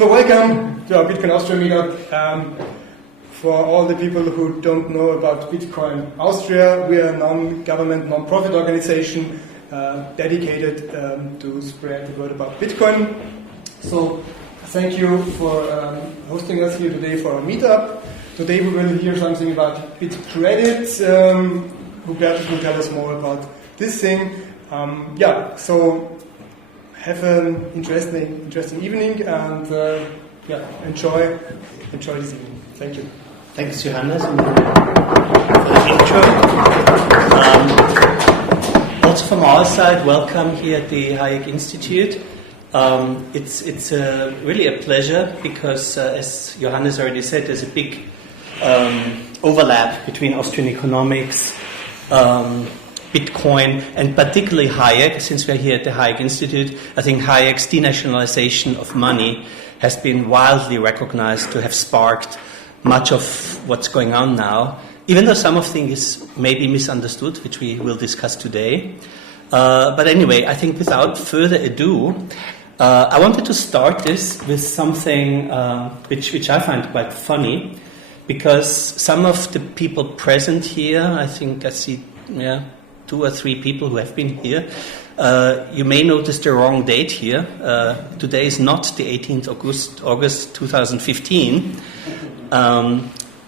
So welcome to our Bitcoin Austria Meetup. For all the people who don't know about Bitcoin Austria, we are a non-government, non-profit organization dedicated to spread the word about Bitcoin. So thank you for hosting us here today for our meetup. Today we will hear something about Bitcredit. Hubertus will tell us more about this thing. So have an interesting evening and enjoy this evening. Thank you. Thanks, Johannes, for the intro. Also from our side, welcome here at the Hayek Institute. It's really a pleasure because, as Johannes already said, there's a big overlap between Austrian economics, Bitcoin, and particularly Hayek. Since we're here at the Hayek Institute, I think Hayek's denationalization of money has been widely recognized to have sparked much of what's going on now, even though some of things may be misunderstood, which we will discuss today. But anyway, I think without further ado, I wanted to start this with something which I find quite funny, because some of the people present here, I think I see 2 or 3 people who have been here. You may notice the wrong date here. Today is not the 18th August 2015.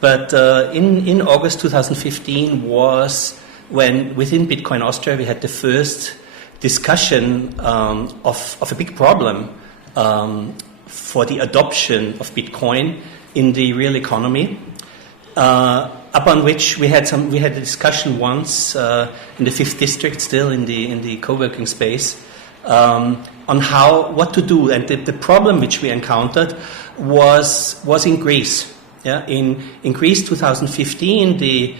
But in August 2015 was when within Bitcoin Austria we had the first discussion of a big problem for the adoption of Bitcoin in the real economy. Upon which we had a discussion once in the 5th district, still in the co-working space, on what to do, and the problem which we encountered was in Greece. Yeah, in Greece, 2015, the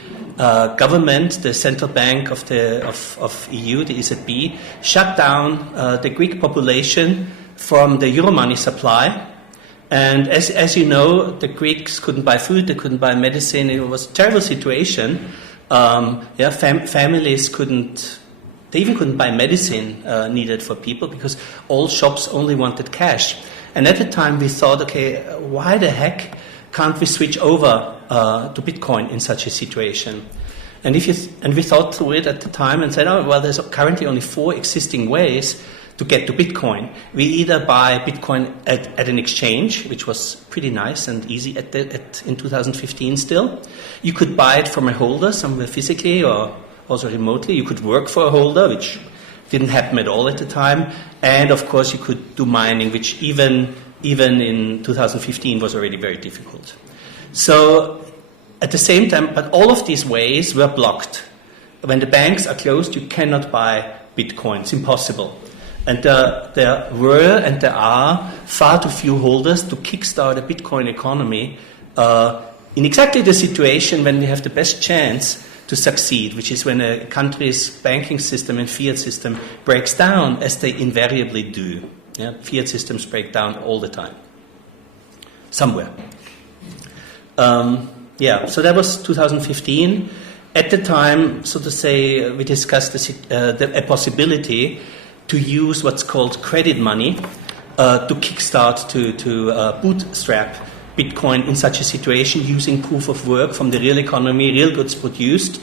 government, the central bank of EU, the ECB, shut down the Greek population from the euro money supply. And as you know, the Greeks couldn't buy food, they couldn't buy medicine. It was a terrible situation. Families they even couldn't buy medicine needed for people because all shops only wanted cash. And at the time we thought, okay, why the heck can't we switch over to Bitcoin in such a situation? And we thought through it at the time and said, there's currently only 4 existing ways to get to Bitcoin. We either buy Bitcoin at an exchange, which was pretty nice and easy in 2015 still. You could buy it from a holder somewhere physically or also remotely. You could work for a holder, which didn't happen at all at the time. And of course you could do mining, which even in 2015 was already very difficult. So at the same time, but all of these ways were blocked. When the banks are closed, you cannot buy Bitcoin. It's impossible. And there were and there are far too few holders to kickstart a Bitcoin economy in exactly the situation when we have the best chance to succeed, which is when a country's banking system and fiat system breaks down, as they invariably do. Yeah? Fiat systems break down all the time, somewhere. So that was 2015. At the time, so to say, we discussed a possibility to use what's called credit money to kickstart, to bootstrap Bitcoin in such a situation using proof of work from the real economy, real goods produced,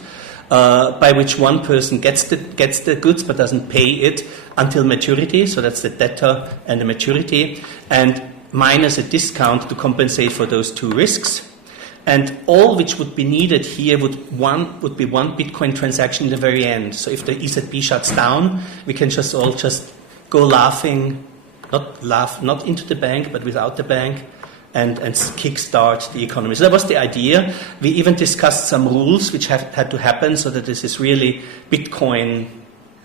by which one person gets the goods but doesn't pay it until maturity. So that's the debtor and the maturity, and minus a discount to compensate for those 2 risks. And all which would be needed here would be one Bitcoin transaction in the very end. So if the ECB shuts down, we can just go laughing, not into the bank, but without the bank, and kickstart the economy. So that was the idea. We even discussed some rules which had to happen so that this is really Bitcoin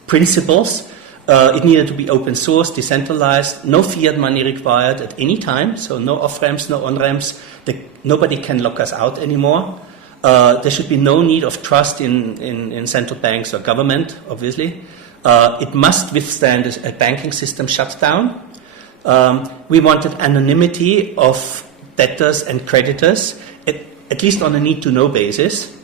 principles. It needed to be open source, decentralized, no fiat money required at any time, so no off-ramps, no on-ramps. Nobody can lock us out anymore. There should be no need of trust in central banks or government, obviously. It must withstand a banking system shutdown. We wanted anonymity of debtors and creditors, at least on a need-to-know basis.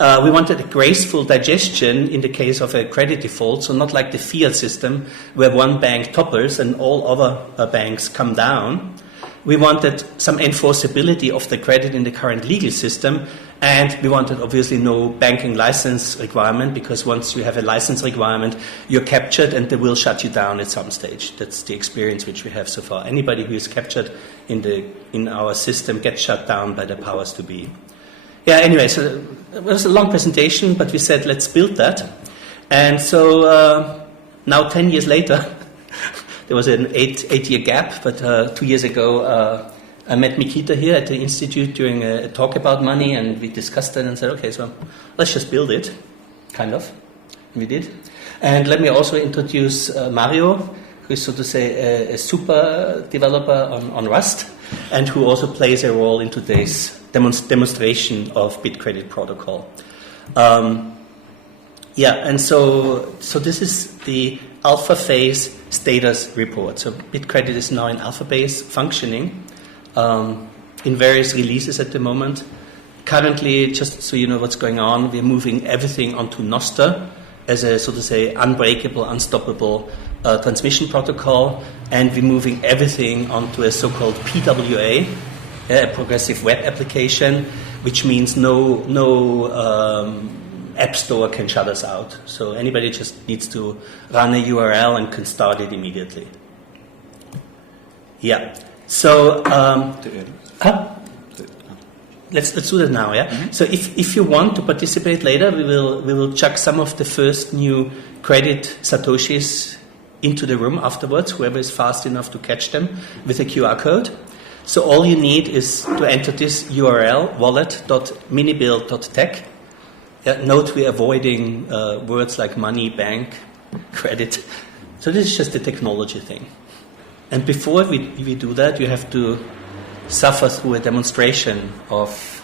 We wanted a graceful digestion in the case of a credit default, so not like the fiat system where one bank topples and all other banks come down. we wanted some enforceability of the credit in the current legal system, and we wanted obviously no banking license requirement, because once you have a license requirement, you're captured and they will shut you down at some stage. That's the experience which we have so far. Anybody who is captured in our system gets shut down by the powers to be. Yeah, anyway, so it was a long presentation, but we said let's build that. And so now 10 years later, there was an eight-year gap, but 2 years ago I met Mikita here at the Institute during a talk about money, and we discussed it and said, okay, so let's just build it, kind of. And we did. And let me also introduce Mario, who is, so to say, a super developer on Rust, and who also plays a role in today's demonstration of Bitcredit Protocol. And so this is the alpha phase status report. So Bitcredit is now in alpha phase, functioning in various releases at the moment. Currently, just so you know what's going on, we're moving everything onto Nostr as a, so to say, unbreakable, unstoppable transmission protocol, and we're moving everything onto a so-called PWA, a progressive web application, which means no App Store can shut us out. So anybody just needs to run a URL and can start it immediately. Yeah. So let's do that now. Yeah. Mm-hmm. So if you want to participate later, we will chuck some of the first new credit satoshis into the room afterwards. Whoever is fast enough to catch them with a QR code. So all you need is to enter this URL, wallet.minibuild.tech. Note we're avoiding words like money, bank, credit. So this is just a technology thing. And before we do that, you have to suffer through a demonstration of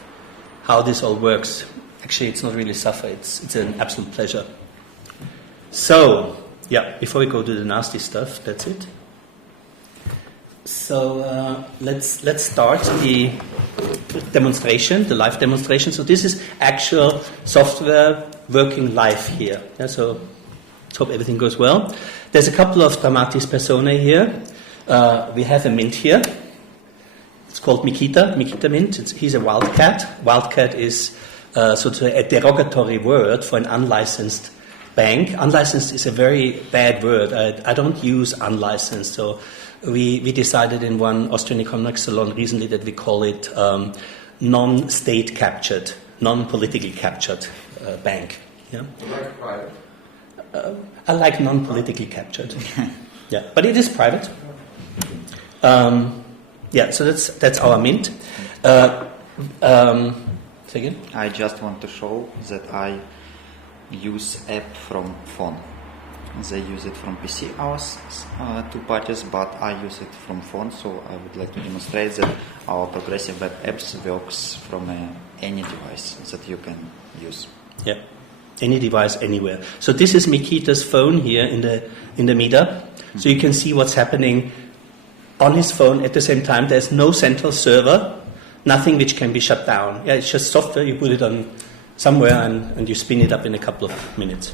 how this all works. Actually, it's not really suffer, it's an absolute pleasure. So, before we go to the nasty stuff, that's it. So let's start the demonstration, the live demonstration. So this is actual software working live here. Yeah, so let's hope everything goes well. There's a couple of dramatis personae here. We have a mint here. It's called Mikita Mint. He's a wildcat. Wildcat is sort of a derogatory word for an unlicensed bank. Unlicensed is a very bad word. I don't use unlicensed. So we decided in one Austrian Economics salon recently that we call it non-state captured, non-politically captured bank. Yeah? You like private? I like non-politically captured. Yeah, but it is private. So that's our mint. Say again? I just want to show that I use app from phone. They use it from PC, ours, two parties, but I use it from phone, so I would like to demonstrate that our progressive web apps works from any device that you can use. Yeah, any device, anywhere. So this is Mikita's phone here in the meetup. Mm-hmm. So you can see what's happening on his phone at the same time. There's no central server, nothing which can be shut down. Yeah, it's just software. You put it on somewhere and you spin it up in a couple of minutes.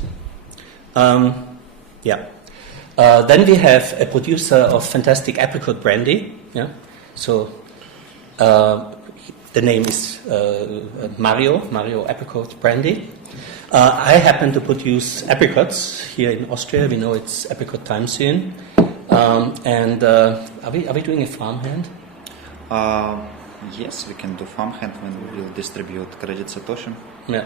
Then we have a producer of fantastic apricot brandy. Yeah, so the name is Mario Apricot Brandy. I happen to produce apricots here in Austria. We know it's apricot time soon. Are we doing a farmhand? Yes, we can do farmhand when we will distribute credit satoshi. Yeah.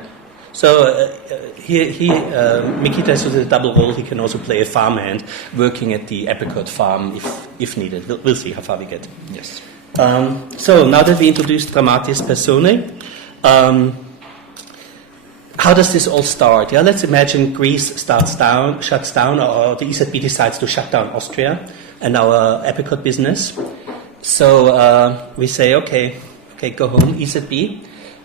So Mikita has a double role. He can also play a farmhand, working at the apricot farm if needed. We'll see how far we get. Yes. So now that we introduced dramatis personae, how does this all start? Yeah, let's imagine Greece shuts down, or the EZB decides to shut down Austria and our apricot business. So we say, okay, go home, EZB.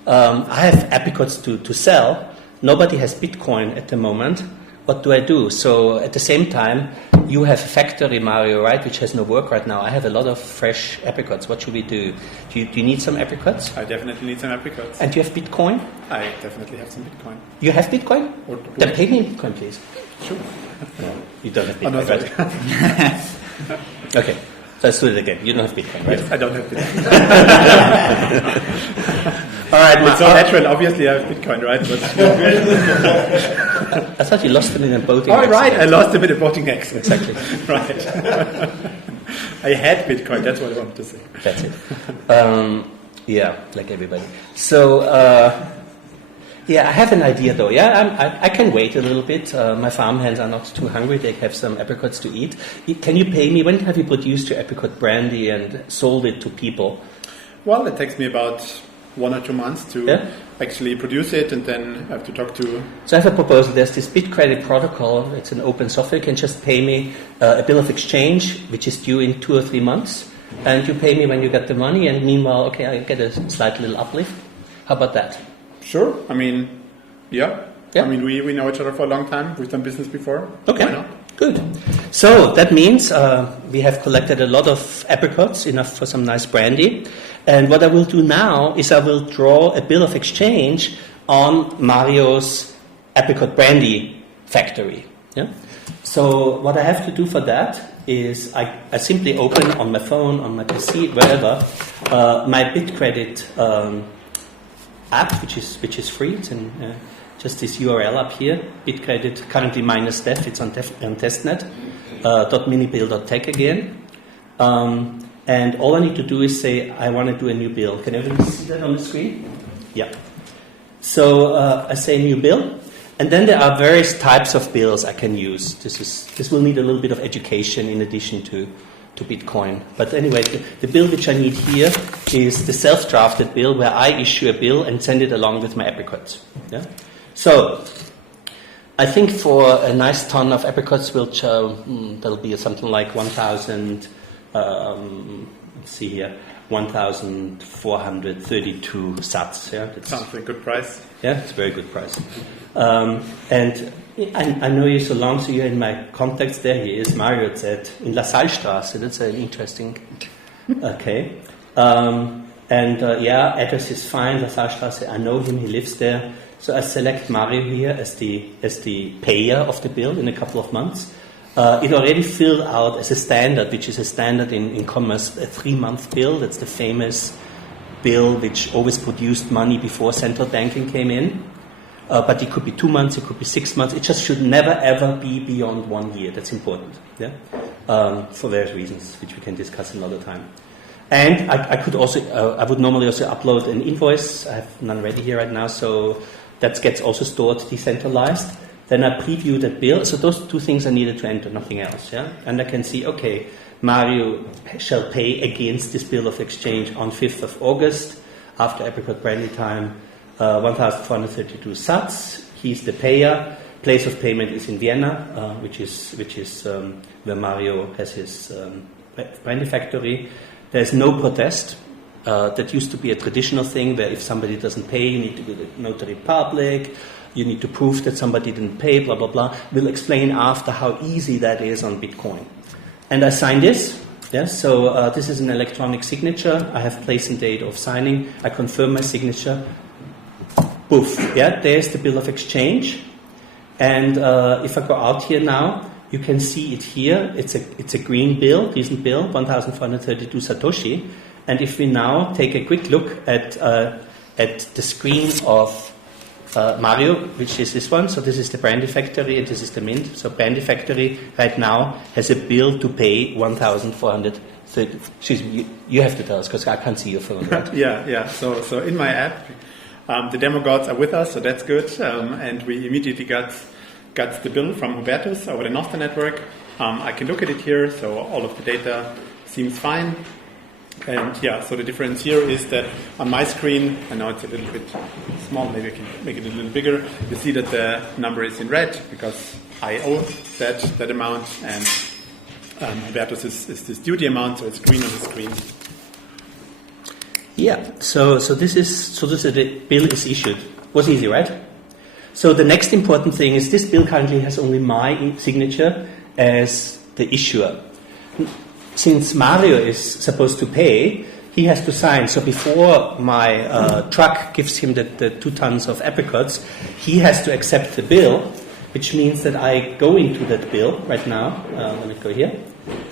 I have apricots to sell. Nobody has Bitcoin at the moment. What do I do? So at the same time, you have a factory, Mario, right, which has no work right now. I have a lot of fresh apricots. What should we do? Do you need some apricots? I definitely need some apricots. And do you have Bitcoin? I definitely have some Bitcoin. You have Bitcoin? Then pay me in Bitcoin, please. Sure. No, you don't have Bitcoin. Oh, no, sorry. Okay. So let's do it again. You don't have Bitcoin, right? Yes, I don't have Bitcoin. All right. It's so natural. Obviously, I have Bitcoin, right? But I thought you lost them in a boating. oh, right. I lost a bit of voting accident. Exactly. Right. I had Bitcoin. That's what I wanted to say. That's it. Yeah, like everybody. So, yeah, I have an idea though. Yeah, I can wait a little bit. My farmhands are not too hungry. They have some apricots to eat. Can you pay me? When have you produced your apricot brandy and sold it to people? Well, it takes me about 1 or 2 months to actually produce it, and then I have to talk to... So I have a proposal. There's this Bitcredit Protocol. It's an open software. You can just pay me a bill of exchange, which is due in 2 or 3 months. And you pay me when you get the money, and meanwhile, okay, I get a slight little uplift. How about that? Sure. I mean, yeah. I mean, we know each other for a long time. We've done business before. Okay. Why not? Good. So that means we have collected a lot of apricots, enough for some nice brandy. And what I will do now is I will draw a bill of exchange on Mario's apricot brandy factory. Yeah? So what I have to do for that is I simply open on my phone, on my PC, wherever, my Bitcredit app, which is free. It's in just this URL up here, Bitcredit, currently -def, it's on testnet, .minibill.tech again. And all I need to do is say, I want to do a new bill. Can everyone see that on the screen? Yeah. So I say new bill. And then there are various types of bills I can use. This will need a little bit of education in addition to Bitcoin. But anyway, the bill which I need here is the self-drafted bill where I issue a bill and send it along with my apricots. Yeah? So I think for a nice ton of apricots, that'll be something like 1,000, let's see here, 1,432 sats. Yeah? Sounds like a good price. Yeah, it's a very good price. And I know you so long, so you're in my contacts there. He is Mario at in La Sallestraße. That's an interesting. Okay. Address is fine. La Sallestraße. I know him. He lives there. So I select Mario here as the payer of the bill in a couple of months. It already filled out as a standard, which is a standard in commerce, a 3-month bill. That's the famous bill which always produced money before central banking came in. But it could be 2 months, it could be 6 months. It just should never ever be beyond 1 year. That's important, yeah, for various reasons, which we can discuss another time. And I could also, I would normally also upload an invoice. I have none ready here right now, so that gets also stored decentralized. Then I preview that bill. So those 2 things I needed to enter, nothing else, yeah. And I can see, okay, Mario shall pay against this bill of exchange on 5th of August after apricot brandy time. 1,432 sats. He's the payer. Place of payment is in Vienna, which is where Mario has his brandy factory. There's no protest. That used to be a traditional thing where if somebody doesn't pay, you need to go to the notary public. You need to prove that somebody didn't pay. Blah blah blah. We'll explain after how easy that is on Bitcoin. And I sign this. Yes. So this is an electronic signature. I have place and date of signing. I confirm my signature. Poof, yeah, there's the bill of exchange. And if I go out here now, you can see it here. It's a green bill, decent bill, 1,432 Satoshi. And if we now take a quick look at the screen of Mario, which is this one. So this is the brandy factory and this is the mint. So brandy factory right now has a bill to pay 1,430. Excuse me, you have to tell us because I can't see your phone, right? Yeah. So in my app, the demo gods are with us, so that's good. And we immediately got the bill from Hubertus over the Nostra network. I can look at it here, so all of the data seems fine. And yeah, so the difference here is that on my screen, I know it's a little bit small, maybe I can make it a little bigger. You see that the number is in red because I owe that amount, and Hubertus is this duty amount, so it's green on the screen. Yeah, so this is the bill is issued. Was easy, right? So the next important thing is this bill currently has only my signature as the issuer. Since Mario is supposed to pay, he has to sign. So before my truck gives him the 2 tons of apricots, he has to accept the bill, which means that I go into that bill right now. Let me go here.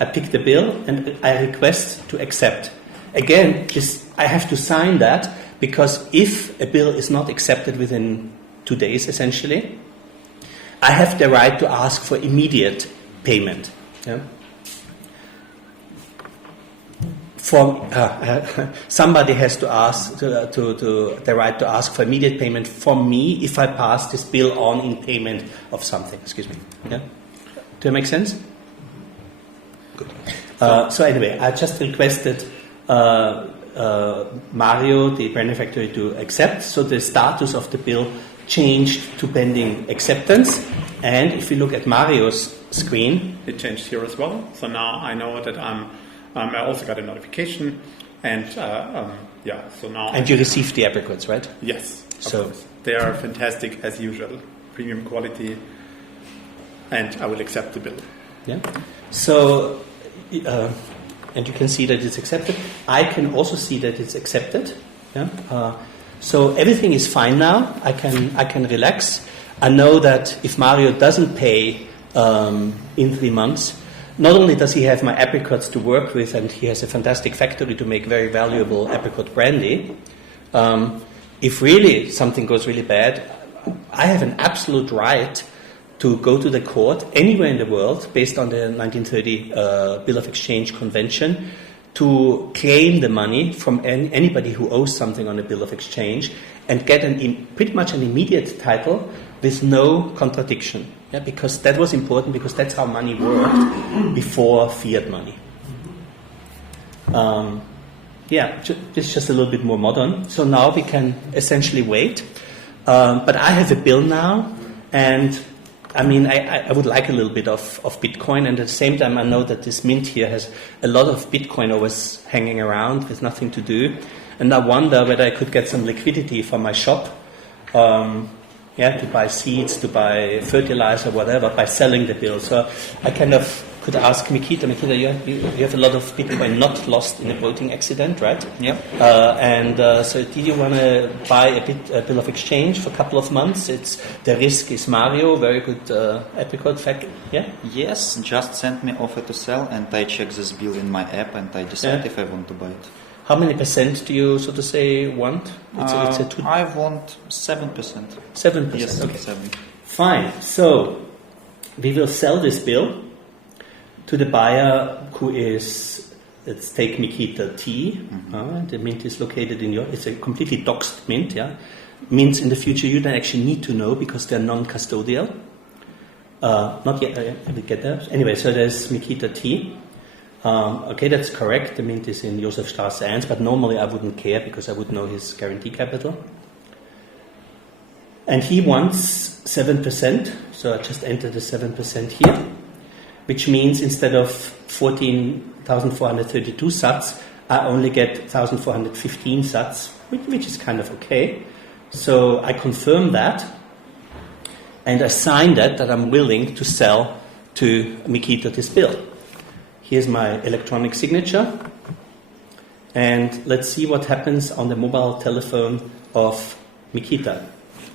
I pick the bill and I request to accept. Again, I have to sign that, because if a bill is not accepted within 2 days, essentially, I have the right to ask for immediate payment. Yeah? Somebody has to ask to the right to ask for immediate payment from me if I pass this bill on in payment of something. Excuse me. Yeah? Does that make sense? Good. So anyway, I just requested Mario, the benefactor, to accept. So the status of the bill changed to pending acceptance. And if you look at Mario's screen, it changed here as well. So now I know that I also got a notification, and so now. And you received the apricots, right? Yes. So they are fantastic as usual, premium quality, and I will accept the bill. Yeah. So, and you can see that it's accepted. I can also see that it's accepted. Yeah. So everything is fine now. I can relax. I know that if Mario doesn't pay in 3 months, not only does he have my apricots to work with, and he has a fantastic factory to make very valuable apricot brandy, if really something goes really bad, I have an absolute right to go to the court anywhere in the world, based on the 1930 Bill of Exchange Convention, to claim the money from anybody who owes something on a Bill of Exchange, and get pretty much an immediate title with no contradiction. Yeah, because that was important, because that's how money worked before fiat money. This is just a little bit more modern. So now we can essentially wait. But I have a bill now, and I mean, I would like a little bit of Bitcoin, and at the same time I know that this mint here has a lot of Bitcoin always hanging around with nothing to do. And I wonder whether I could get some liquidity for my shop. To buy seeds, to buy fertilizer, whatever, by selling the bill. So I kind of could ask Mikita, you have a lot of Bitcoin not lost in a boating accident, right? Yeah. So did you want to buy a bill of exchange for a couple of months? The risk is Mario, very good apricot factory. Yeah? Yes, just send me offer to sell, and I check this bill in my app, and I decide if I want to buy it. How many percent do you, so to say, want? I want 7%. 7%? Yes, okay. 7. Fine. So we will sell this bill to the buyer, who is, let's take Mikita T. The mint is located in it's a completely doxed mint. Yeah, mints in the future you don't actually need to know, because they're non-custodial. Not yet. I will get there. Anyway, so there's Mikita T. Okay, that's correct. The mint is in Josefstrasse 1, but normally I wouldn't care, because I would know his guarantee capital. And he wants 7%, so I just enter the 7% here, which means instead of 14,432 sats, I only get 1,415 sats, which is kind of okay. So I confirm that, and I sign that I'm willing to sell to Mikita this bill. Here's my electronic signature, and let's see what happens on the mobile telephone of Mikita.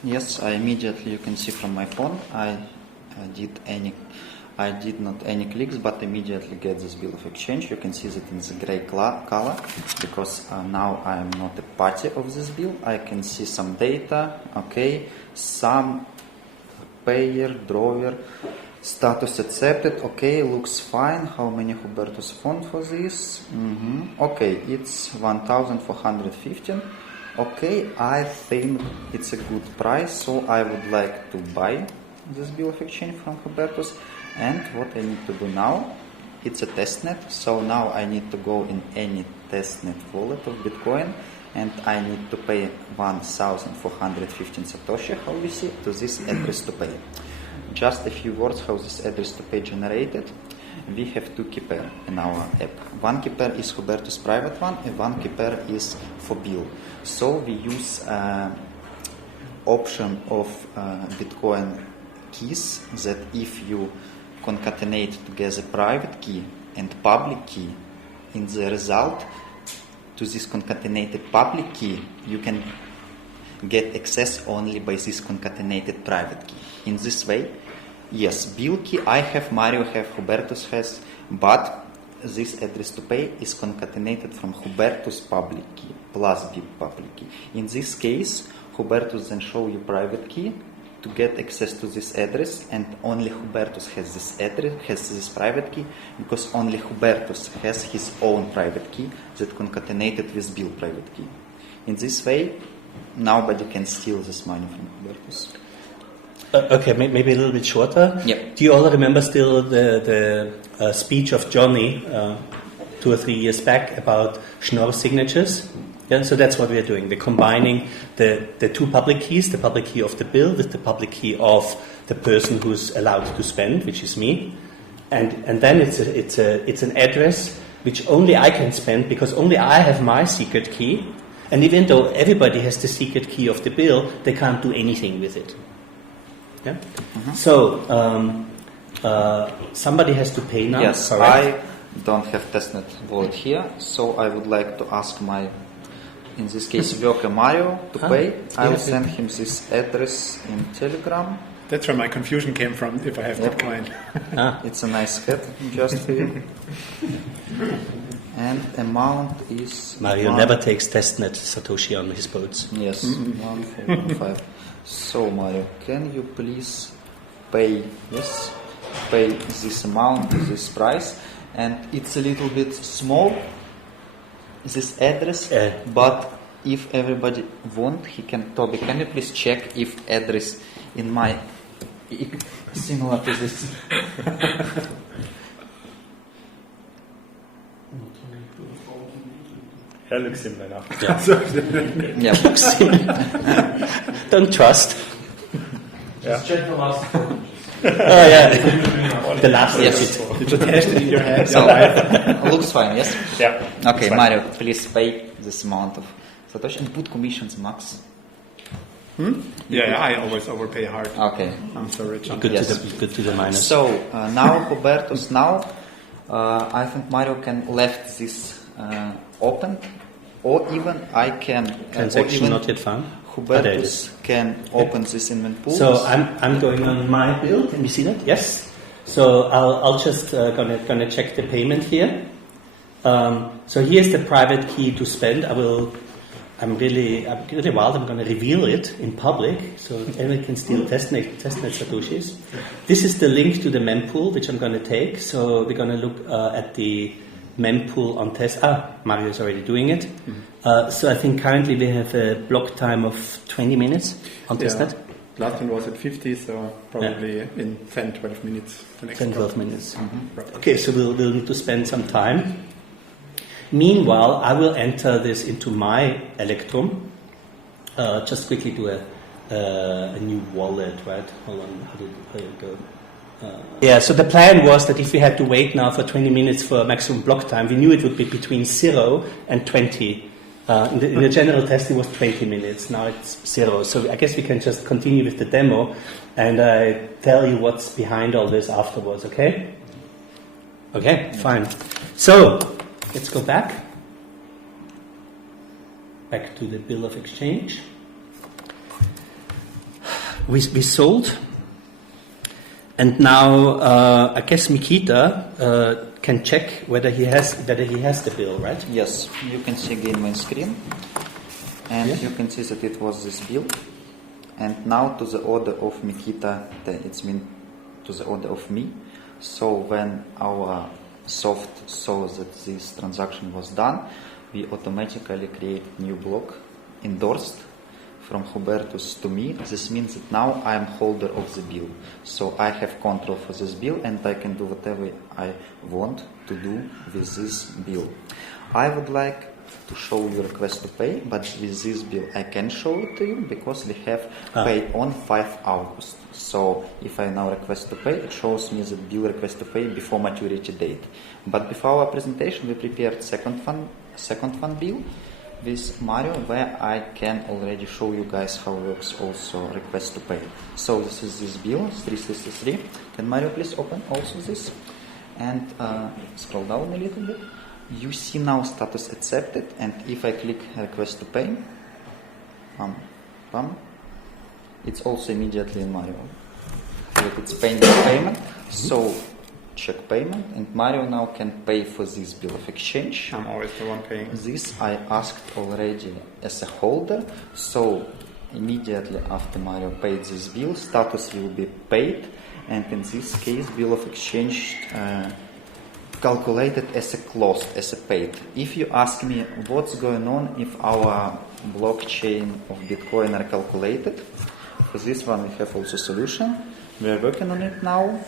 Yes, I immediately, you can see from my phone, I did not any clicks, but immediately get this bill of exchange. You can see that in the gray color, because now I am not a party of this bill. I can see some data, okay, some payer, drawer, status accepted, okay, looks fine. How many Hubertus font for this? Okay, it's 1,415. Okay, I think it's a good price, so I would like to buy this bill of exchange from Hubertus. And what I need to do now, it's a testnet, so now I need to go in any testnet wallet of Bitcoin, and I need to pay 1,415 Satoshi, how we see, to this address to pay. Just a few words how this address to pay generated. We have two keeper in our app. One keeper is Hubertus private one, and one keeper is for bill. So we use option of Bitcoin keys, that if you concatenate together private key and public key, in the result to this concatenated public key, you can get access only by this concatenated private key. In this way, yes, bill key I have, Mario have, Hubertus has, But this address to pay is concatenated from Hubertus public key plus BIP public key. In this case, Hubertus then show you private key to get access to this address, and only Hubertus has this address, has this private key, because only Hubertus has his own private key that concatenated with Bill private key. In this way, nobody can steal this money from Hubertus. Okay, maybe a little bit shorter. Yep. Do you all remember still the speech of Johnny 2 or 3 years back about Schnorr signatures? Yeah, so that's what we are doing. We're combining the two public keys, the public key of the bill with the public key of the person who's allowed to spend, which is me. And then it's an address which only I can spend because only I have my secret key. And even though everybody has the secret key of the bill, they can't do anything with it. Yeah? Mm-hmm. So somebody has to pay now. Yes, correct? I don't have testnet wallet here, so I would like to ask my, in this case, worker Mario to pay. I will send him this address in Telegram. That's where my confusion came from, if I have Bitcoin. It's a nice hat just for you. And amount is... Mario never takes testnet Satoshi on his boats. Yes, 1415. So Mario, can you please pay this amount, this price? And it's a little bit small, this address, but if everybody want, he can, Toby, can you please check if address in my similar to this? Er looks similar now. Yeah. Don't trust. Just check the last four digits. Oh yeah, the last Yes. digit. You just hashed it in your head. So, looks fine, yes? Yeah. Okay, Fine. Mario, please pay this amount of Satoshi and put commissions max. Yeah, I always overpay hard. Okay. I'm so rich. Good Yes. to the minus. So now Hubertus, I think Mario can left this open, or even I can. Transaction not yet found. Hubertus can open this in mempool. So I'm going on my bill. Can you see that? Yes. So I'll just gonna check the payment here. So here's the private key to spend. I'm really wild. I'm going to reveal it in public so anyone can steal testnet satoshis. This is the link to the mempool which I'm going to take. So we're going to look at the mempool on test. Mario is already doing it. So I think currently we have a block time of 20 minutes on testnet. Last one was at 50, so probably in 10, 12 minutes. The next 10, 12 block. minutes. Right. Okay, so we'll need to spend some time. Meanwhile, I will enter this into my Electrum. Just quickly do a new wallet, right? Hold on, how did it go? Yeah, so the plan was that if we had to wait now for 20 minutes for maximum block time, we knew it would be between 0 and 20. In the general test, it was 20 minutes. Now it's 0. So I guess we can just continue with the demo, and I tell you what's behind all this afterwards, okay? Okay, fine. So let's go back to the bill of exchange. We sold, and now I guess Mikita can check whether he has the bill, right? Yes, you can see again my screen, and you can see that it was this bill. And now to the order of Mikita, it's mean to the order of me. So when our soft saw that this transaction was done, we automatically create new block endorsed from Hubertus to me. This means that now I am holder of the bill. So I have control for this bill and I can do whatever I want to do with this bill. I would like to show you request to pay, but with this bill I can show it to you because we have paid on 5 August. So if I now request to pay, it shows me the bill request to pay before maturity date. But before our presentation, we prepared second one bill with Mario, where I can already show you guys how it works also request to pay. So this is this bill, 363. Can Mario please open also this? And scroll down a little bit. You see now status accepted, and if I click request to pay, it's also immediately in Mario. Look, it's pending payment. So check payment, and Mario now can pay for this bill of exchange. I'm always the one paying. This I asked already as a holder, so immediately after Mario paid this bill, status will be paid, and in this case, bill of exchange calculated as a closed, as a paid. If you ask me what's going on if our blockchain of Bitcoin are calculated, for this one we have also solution. We are working on it now.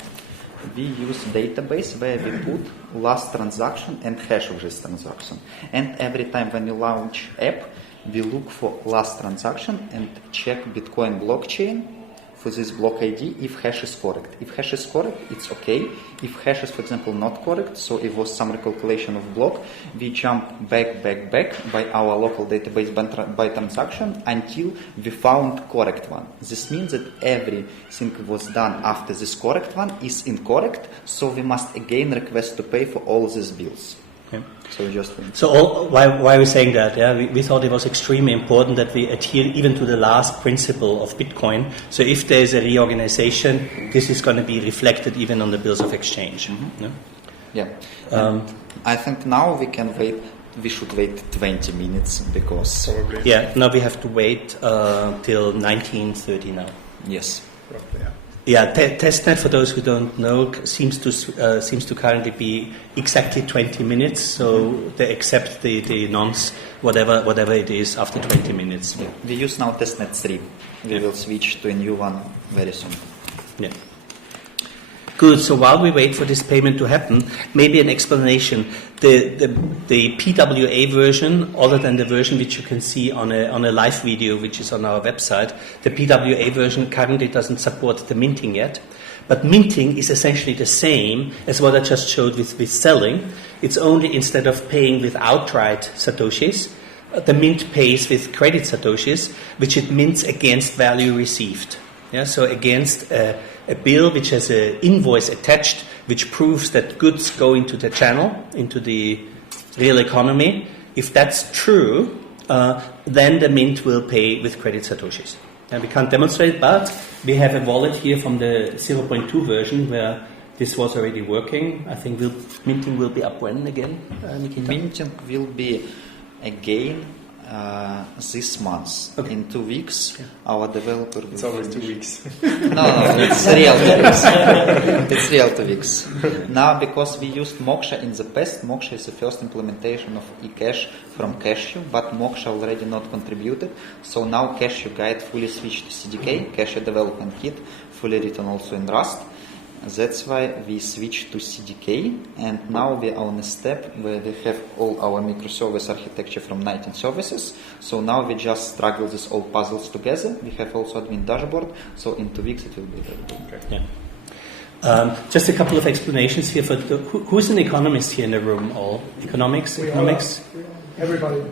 We use database where we put last transaction and hash of this transaction. And every time when you launch app, we look for last transaction and check Bitcoin blockchain for this block ID if hash is correct. If hash is correct, it's okay. If hash is, for example, not correct, so it was some recalculation of block, we jump back by our local database by transaction until we found correct one. This means that everything was done after this correct one is incorrect, so we must again request to pay for all these bills. Okay. So why are we saying that? Yeah, we thought it was extremely important that we adhere even to the last principle of Bitcoin. So if there is a reorganization, this is going to be reflected even on the bills of exchange. Mm-hmm. Yeah. I think now we can wait. We should wait 20 minutes because. Probably. Yeah. Now we have to wait till 19:30 now. Yes. Roughly, yeah. Yeah, testnet, for those who don't know, seems to currently be exactly 20 minutes. So they accept the nonce, whatever it is, after 20 minutes. Yeah. We use now testnet 3. We will switch to a new one very soon. Yeah. Good. So while we wait for this payment to happen, maybe an explanation. The PWA version, other than the version which you can see on a live video, which is on our website, the PWA version currently doesn't support the minting yet. But minting is essentially the same as what I just showed with selling. It's only instead of paying with outright satoshis, the mint pays with credit satoshis, which it mints against value received. Yeah, so against a bill which has an invoice attached, which proves that goods go into the channel, into the real economy. If that's true, then the mint will pay with credit satoshis. And we can't demonstrate, but we have a wallet here from the 0.2 version where this was already working. I think minting will be up when again, Nikita? Minting will be again this month. Okay. In 2 weeks, our developer will. It's always 2 weeks. No, it's real 2 weeks. It's real 2 weeks. Now, because we used Moksha in the past, Moksha is the first implementation of eCash from Cashew, but Moksha already not contributed. So now Cashew guide fully switched to CDK, Cashew development kit, fully written also in Rust. That's why we switched to CDK, and now we are on a step where we have all our microservice architecture from 19 services. So now we just struggle these all puzzles together. We have also admin dashboard, so in 2 weeks it will be available. Okay. Yeah. Just a couple of explanations here for who's an economist here in the room? All economics? Everybody.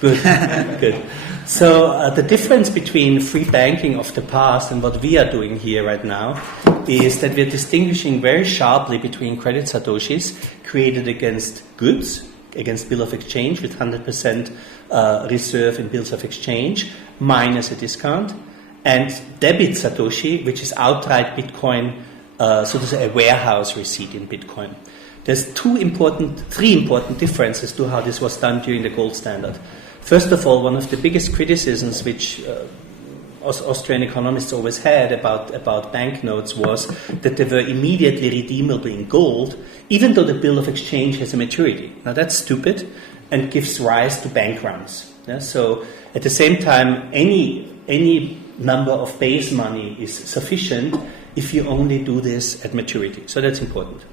Good, good. So the difference between free banking of the past and what we are doing here right now is that we're distinguishing very sharply between credit satoshis created against goods, against bill of exchange with 100% reserve in bills of exchange minus a discount, and debit satoshi, which is outright Bitcoin, so to say a warehouse receipt in Bitcoin. There's three important differences to how this was done during the gold standard. First of all, one of the biggest criticisms which Austrian economists always had about banknotes was that they were immediately redeemable in gold, even though the bill of exchange has a maturity. Now that's stupid and gives rise to bank runs. Yeah? So at the same time, any number of base money is sufficient if you only do this at maturity. So that's important.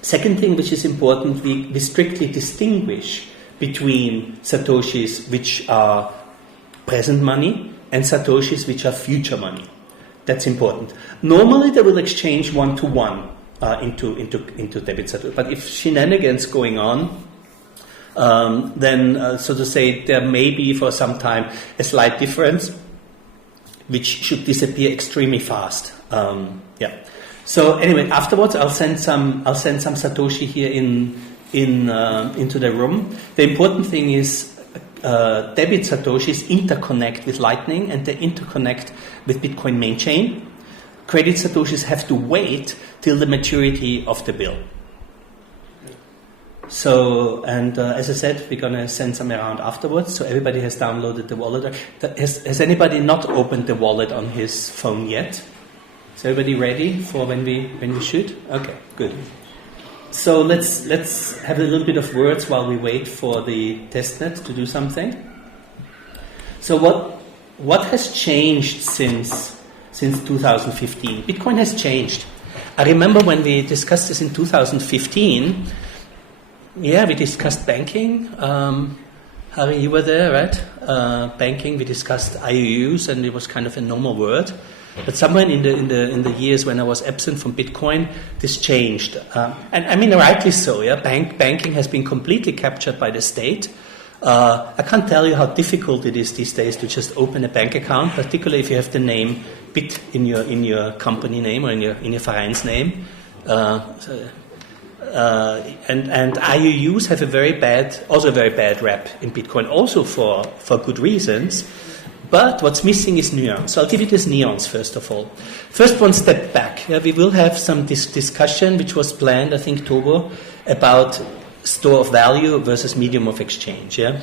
Second thing which is important, we strictly distinguish between satoshis which are present money and satoshis which are future money. That's important. Normally they will exchange 1-to-1 into debit satoshi, but if shenanigans going on, then so to say there may be for some time a slight difference which should disappear extremely fast. Yeah. So anyway, afterwards I'll send some satoshi here into the room. The important thing is debit satoshis interconnect with Lightning and they interconnect with Bitcoin main chain. credit satoshis have to wait till the maturity of the bill. So, and as I said, we're going to send some around afterwards. So everybody has downloaded the wallet. Has anybody not opened the wallet on his phone yet? Is everybody ready for when we should? Okay, good. So let's have a little bit of words while we wait for the testnet to do something. So what has changed since 2015? Bitcoin has changed. I remember when we discussed this in 2015. Yeah, we discussed banking. Harry, you were there, right? Banking. We discussed IOUs, and it was kind of a normal word. But somewhere in the years when I was absent from Bitcoin, this changed, and I mean rightly so. Yeah, banking has been completely captured by the state. I can't tell you how difficult it is these days to just open a bank account, particularly if you have the name Bit in your company name or in your Vereinsname. And IOUs have a very bad rap in Bitcoin, also for good reasons. But what's missing is nuance. So I'll give you this nuance first of all. First, one step back. Yeah, we will have some discussion, which was planned, I think, Togo, about store of value versus medium of exchange. Yeah.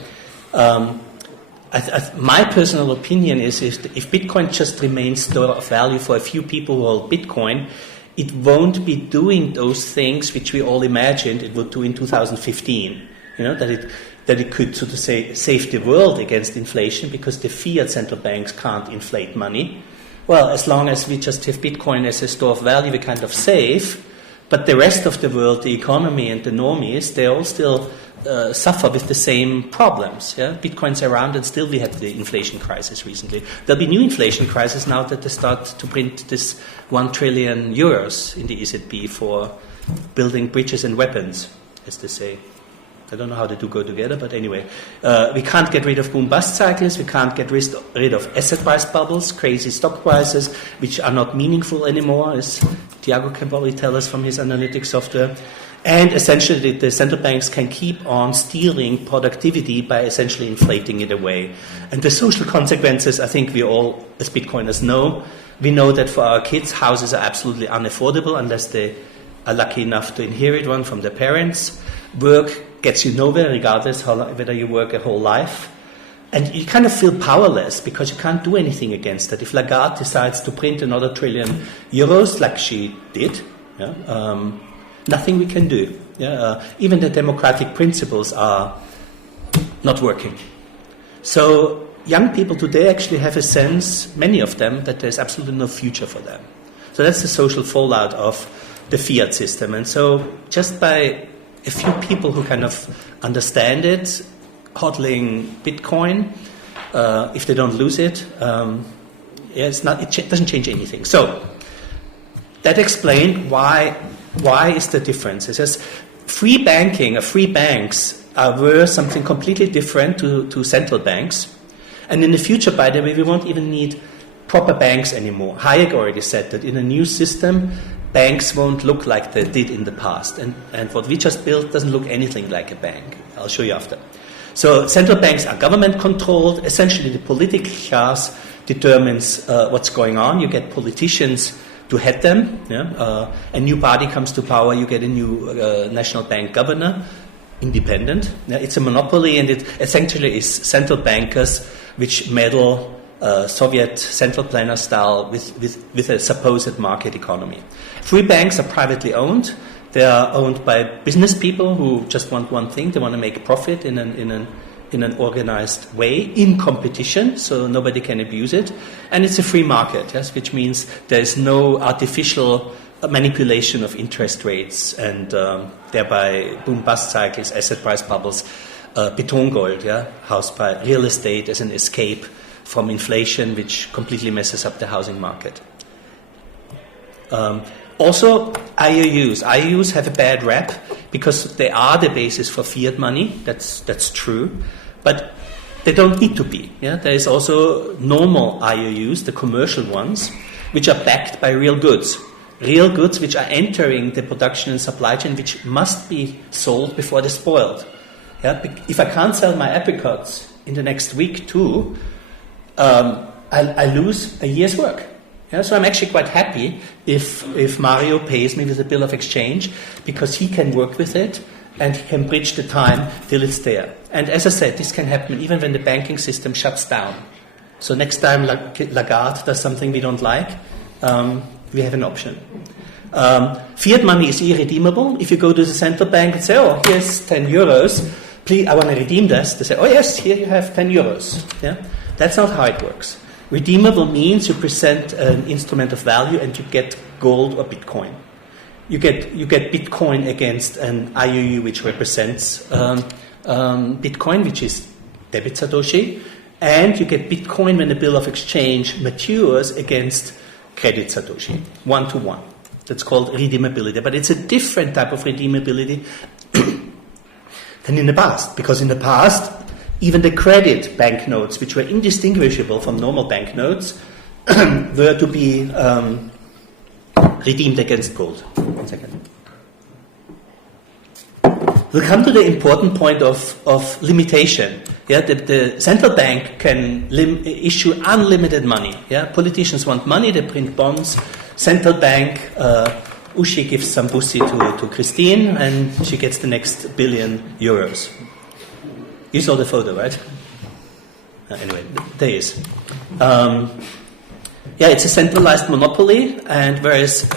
My personal opinion is if Bitcoin just remains store of value for a few people who hold Bitcoin, it won't be doing those things which we all imagined it would do in 2015. You know, that it could, so to say, save the world against inflation because the fiat central banks can't inflate money. Well, as long as we just have Bitcoin as a store of value, we're kind of safe. But the rest of the world, the economy and the normies, they all still suffer with the same problems. Yeah? Bitcoin's around, and still we had the inflation crisis recently. There'll be new inflation crisis now that they start to print this 1 trillion euros in the EZB for building bridges and weapons, as they say. I don't know how the two go together, but anyway. We can't get rid of boom-bust cycles. We can't get rid of asset price bubbles, crazy stock prices, which are not meaningful anymore, as Tiago can probably tell us from his analytics software. And essentially, the central banks can keep on stealing productivity by essentially inflating it away. And the social consequences, I think we all, as Bitcoiners, know. We know that for our kids, houses are absolutely unaffordable unless they are lucky enough to inherit one from their parents. Work gets you nowhere, regardless whether you work a whole life. And you kind of feel powerless because you can't do anything against that. If Lagarde decides to print another 1 trillion euros, like she did, yeah, nothing we can do. Yeah, even the democratic principles are not working. So young people today actually have a sense, many of them, that there's absolutely no future for them. So that's the social fallout of the fiat system. And so just by a few people who kind of understand it, hodling Bitcoin, if they don't lose it, it doesn't change anything. So that explained why is the difference. It says free banking, free banks were something completely different to central banks. And in the future, by the way, we won't even need proper banks anymore. Hayek already said that in a new system, banks won't look like they did in the past. And what we just built doesn't look anything like a bank. I'll show you after. So central banks are government controlled. Essentially, the political class determines what's going on. You get politicians to head them. Yeah? A new party comes to power, you get a new national bank governor, independent. Yeah? It's a monopoly, and it essentially is central bankers which meddle Soviet central planner style with a supposed market economy. Free banks are privately owned. They are owned by business people who just want one thing. They want to make profit in an organized way, in competition, so nobody can abuse it. And it's a free market, yes, which means there is no artificial manipulation of interest rates and thereby boom-bust cycles, asset price bubbles, Betongold, yeah, housed by real estate as an escape from inflation, which completely messes up the housing market. Also, IOUs. IOUs have a bad rap because they are the basis for fiat money. That's true, but they don't need to be. Yeah? There is also normal IOUs, the commercial ones, which are backed by real goods which are entering the production and supply chain, which must be sold before they're spoiled. Yeah? If I can't sell my apricots in the next week too, I lose a year's work. Yeah, so I'm actually quite happy if Mario pays me with a bill of exchange, because he can work with it and he can bridge the time till it's there. And as I said, this can happen even when the banking system shuts down. So next time Lagarde does something we don't like, we have an option. Fiat money is irredeemable. If you go to the central bank and say, oh, here's 10 euros, please, I want to redeem this, they say, oh yes, here you have 10 euros. Yeah? That's not how it works. Redeemable means you present an instrument of value and you get gold or Bitcoin. You get Bitcoin against an IOU which represents Bitcoin, which is debit Satoshi, and you get Bitcoin when the bill of exchange matures against credit Satoshi, 1-to-1. That's called redeemability, but it's a different type of redeemability than in the past, because in the past, even the credit banknotes, which were indistinguishable from normal banknotes, were to be redeemed against gold. 1 second. We'll come to the important point of limitation. Yeah, the central bank can issue unlimited money. Yeah, politicians want money, they print bonds. Central bank, Uschi gives some pussy to Christine, and she gets the next €1 billion. You saw the photo, right? Anyway, there is. It's a centralized monopoly, and whereas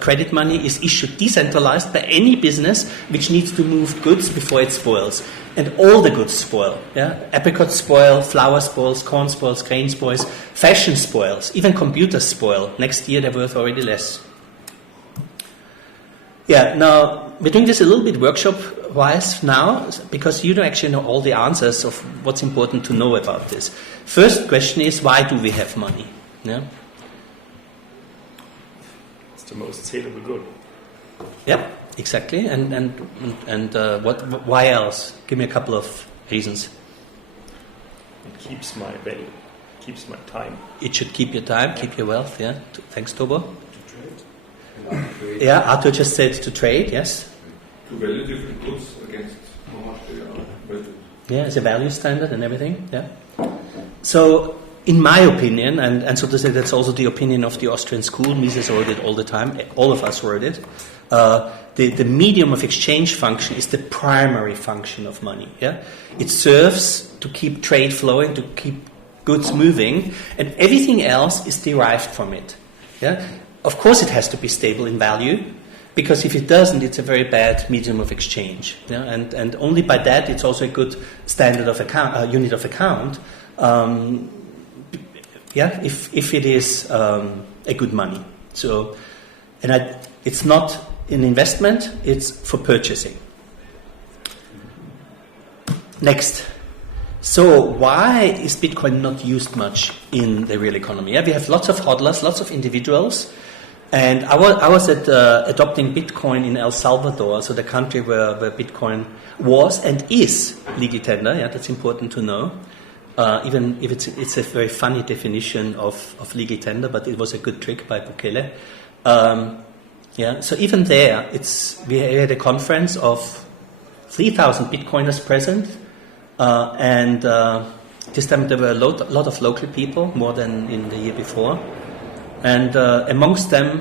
credit money is issued decentralized by any business which needs to move goods before it spoils. And all the goods spoil. Yeah? Apricots spoil, flour spoils, corn spoils, grain spoils, fashion spoils, even computers spoil. Next year they're worth already less. Yeah, now we're doing this a little bit workshop-wise now, because you don't actually know all the answers of what's important to know about this. First question is, why do we have money? Yeah? It's the most saleable good. Yeah, exactly. And why else? Give me a couple of reasons. It keeps my value, keeps my time. It should keep your time, keep your wealth. Yeah. Thanks, Tobo. Yeah, Arthur just said to trade, yes. To value different goods against how much they are valued. Yeah, as a value standard and everything, yeah. So, in my opinion, and so to say that's also the opinion of the Austrian school, Mises wrote it all the time, all of us wrote it, the medium of exchange function is the primary function of money, yeah. It serves to keep trade flowing, to keep goods moving, and everything else is derived from it, yeah. Of course, it has to be stable in value, because if it doesn't, it's a very bad medium of exchange. Yeah? And only by that, it's also a good standard of account, unit of account. If it is a good money. So, it's not an investment; it's for purchasing. Next. So why is Bitcoin not used much in the real economy? Yeah, we have lots of hodlers, lots of individuals. And I was at adopting Bitcoin in El Salvador, so the country where Bitcoin was and is legal tender. Yeah, that's important to know. Even if it's a very funny definition of legal tender, but it was a good trick by Bukele. So even there, we had a conference of 3,000 Bitcoiners present, and this time there were a lot of local people, more than in the year before. And amongst them,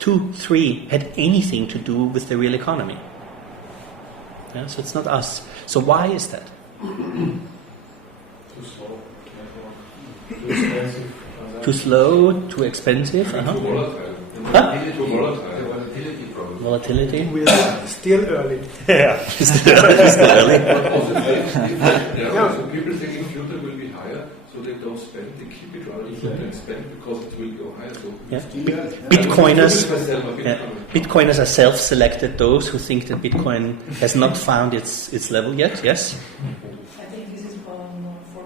2-3 had anything to do with the real economy. Yeah, so it's not us. So why is that? Too slow. Too expensive. Too slow, too expensive. Too volatile. Huh? Too volatile. Volatility problem. Volatility. We're still early. Yeah, still early. So people think in future will be higher, so they don't spend. They keep it rather than spend because it will go higher. So Bitcoiners are self-selected. Those who think that Bitcoin has not found its level yet. Yes. I think this is for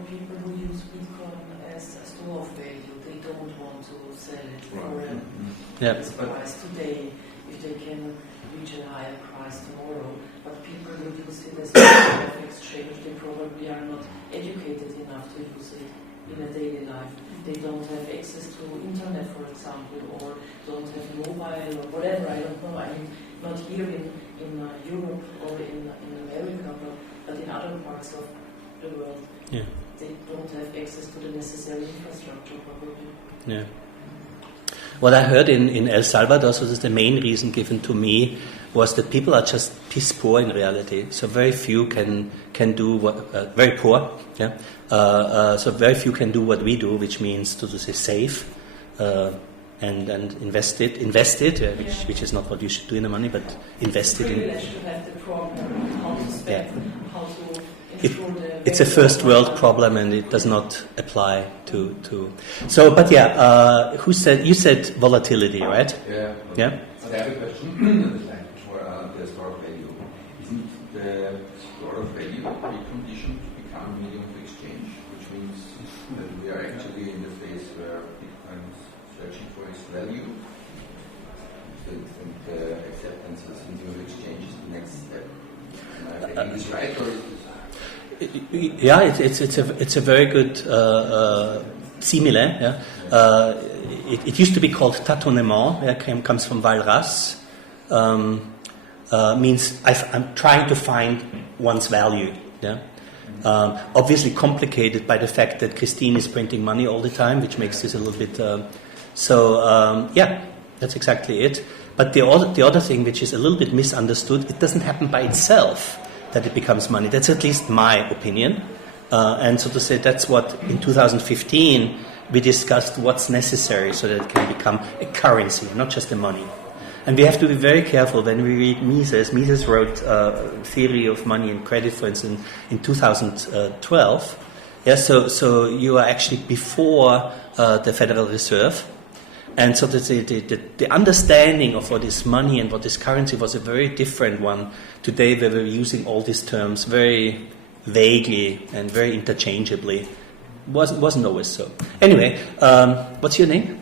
people who use Bitcoin as a store of value. They don't want to sell it for a price today if they can reach a higher price tomorrow. But people who use it as a store of exchange, they probably are not educated enough to use it in a daily life. They don't have access to internet, for example, or don't have mobile or whatever. I don't know. I mean, not here in Europe or in America, but in other parts of the world. Yeah. They don't have access to the necessary infrastructure, probably. Yeah. What I heard in El Salvador, so that's the main reason given to me, was that people are just piss poor in reality. So very few can do what, very poor, yeah. So very few can do what we do, which means to say save and invest it, which is not what you should do in the money, but invest it in. Privilege to have the problem how to spend, how to. It's a first world problem, and it does not apply to. So, but yeah, you said volatility, right? Yeah. Yeah. So I have a question. For the store of value, isn't the store of value precondition to become a medium of exchange, which means that we are actually in the phase where Bitcoin is searching for its value, and the acceptance as a medium of exchange is the next step. Am I getting this right, or is this? Yeah, it's a very good simile. Yeah? It used to be called tâtonnement. Yeah, comes from Walras. Means I'm trying to find one's value. Yeah. Obviously complicated by the fact that Christine is printing money all the time, which makes this a little bit. Yeah, that's exactly it. But the other thing, which is a little bit misunderstood, it doesn't happen by itself that it becomes money. That's at least my opinion. And so to say, that's what in 2015 we discussed what's necessary so that it can become a currency, not just a money. And we have to be very careful when we read Mises. Mises wrote Theory of Money and Credit, for instance, in 2012. Yeah, so you are actually before the Federal Reserve. And so the understanding of what is money and what is currency was a very different one. Today we were using all these terms very vaguely and very interchangeably. Wasn't always so. Anyway, what's your name?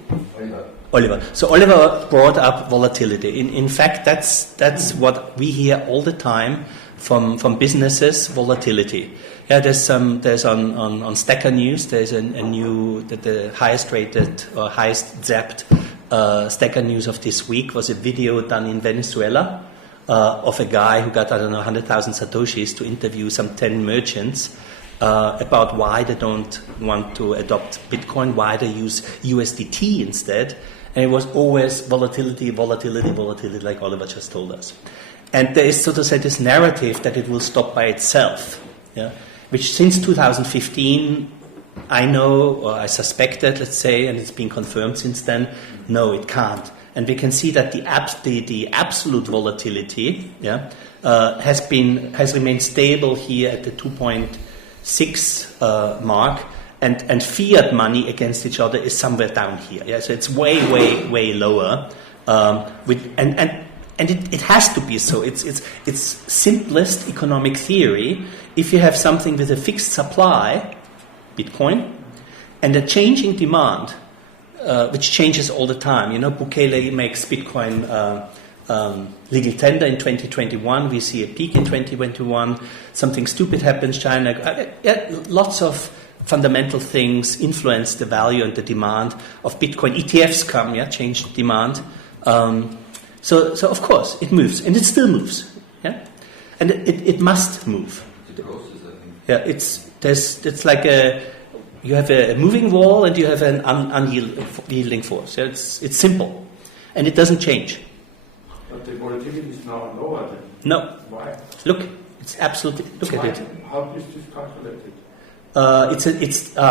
Oliver. So Oliver brought up volatility. In fact, that's what we hear all the time from businesses. Volatility. Yeah, there's on Stacker News. There's a new the highest rated or highest zapped Stacker News of this week was a video done in Venezuela of a guy who got 100,000 satoshis to interview some 10 merchants about why they don't want to adopt Bitcoin, why they use USDT instead. And it was always volatility, like Oliver just told us. And there is, so to say, this narrative that it will stop by itself, yeah? Which since 2015, I know, or I suspected, let's say, and it's been confirmed since then, no, it can't. And we can see that the absolute volatility, yeah, has remained stable here at the 2.6 mark. And fiat money against each other is somewhere down here. Yeah, so it's way lower. It has to be so. It's simplest economic theory. If you have something with a fixed supply, Bitcoin, and a changing demand, which changes all the time. You know, Bukele makes Bitcoin legal tender in 2021. We see a peak in 2021. Something stupid happens. China, lots of fundamental things influence the value and the demand of Bitcoin. ETFs come, change demand. So of course it moves, and it still moves, and it must move. It goes, I think. Yeah, it's like you have a moving wall and you have an unyielding force. Yeah? It's simple, and it doesn't change. But the volatility is now lower than. No. Why? Look, it's absolutely. Look at it. How is this calculated?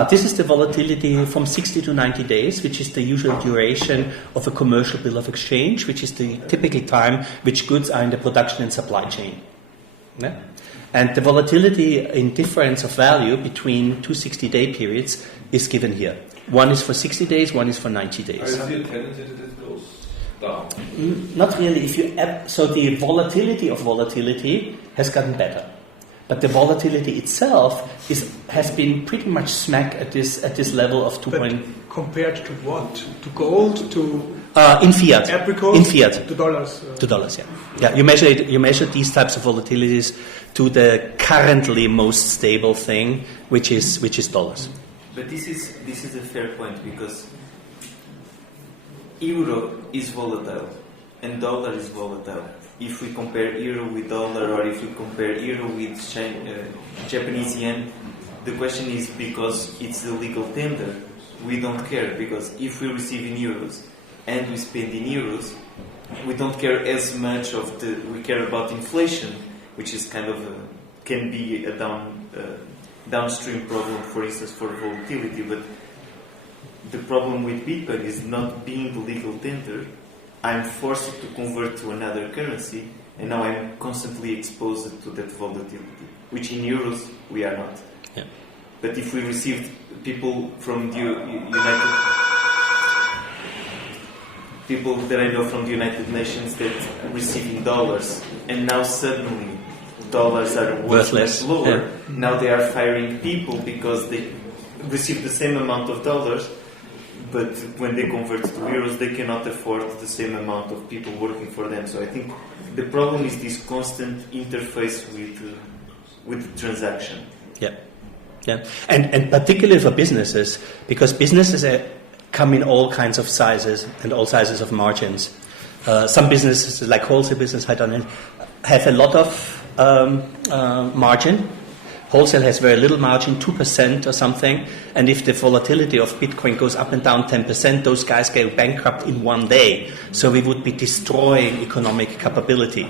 This is the volatility from 60 to 90 days, which is the usual duration of a commercial bill of exchange, which is the typical time which goods are in the production and supply chain. Yeah? And the volatility in difference of value between two 60-day periods is given here. One is for 60 days, one is for 90 days. I see a tendency that it goes down. Not really. So the volatility of volatility has gotten better. But the volatility itself has been pretty much smack at this level of 2. Compared to what? To gold? To in fiat? Apricots? In fiat. To dollars? To dollars, yeah. Yeah, you measure these types of volatilities to the currently most stable thing, which is dollars. But this is a fair point, because euro is volatile and dollar is volatile. If we compare euro with dollar, or if we compare euro with Japanese yen, the question is, because it's the legal tender, we don't care, because if we receive in euros and we spend in euros, we don't care as much we care about inflation, which is kind of can be a downstream problem, for instance, for volatility. But the problem with Bitcoin is not being the legal tender. I'm forced to convert to another currency, and now I'm constantly exposed to that volatility, which in euros we are not. Yeah. But if we received people from the people that I know from the United Nations that are receiving dollars, and now suddenly dollars are worthless, lower. Yeah. Now they are firing people because they receive the same amount of dollars, but when they convert to euros, they cannot afford the same amount of people working for them. So I think the problem is this constant interface with the transaction. Yeah, yeah, and particularly for businesses, because businesses come in all kinds of sizes and all sizes of margins. Some businesses, like wholesale business, have a lot of margin. Wholesale has very little margin, 2% or something. And if the volatility of Bitcoin goes up and down 10%, those guys go bankrupt in one day. So we would be destroying economic capability.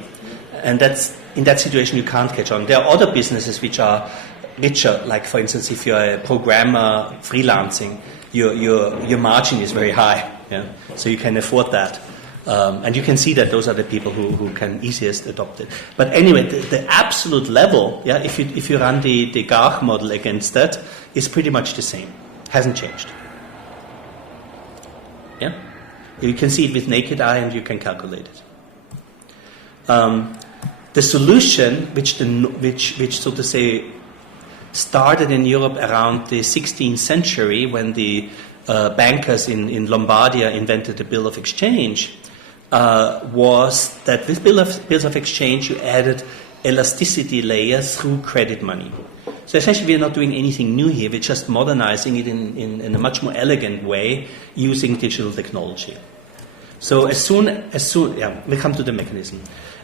And that's in that situation you can't catch on. There are other businesses which are richer, like for instance, if you're a programmer freelancing, your margin is very high. Yeah? So you can afford that. And you can see that those are the people who can easiest adopt it. But anyway, the absolute level, yeah, if you run the Garch model against that, is pretty much the same. Hasn't changed. Yeah, you can see it with naked eye, and you can calculate it. The solution, which so to say started in Europe around the 16th century, when the bankers in Lombardia invented the bill of exchange, was that with bills of exchange you added elasticity layers through credit money. So essentially we are not doing anything new here, we're just modernizing it in a much more elegant way using digital technology. So as soon, we come to the mechanism.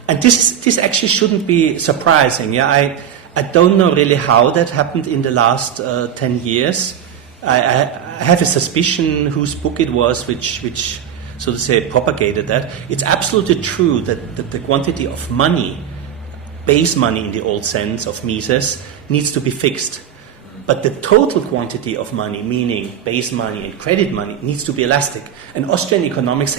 And this actually shouldn't be surprising. Yeah, I don't know really how that happened in the last 10 years. I have a suspicion whose book it was which so to say propagated that. It's absolutely true that the quantity of money, base money in the old sense of Mises, needs to be fixed. But the total quantity of money, meaning base money and credit money, needs to be elastic. And Austrian economists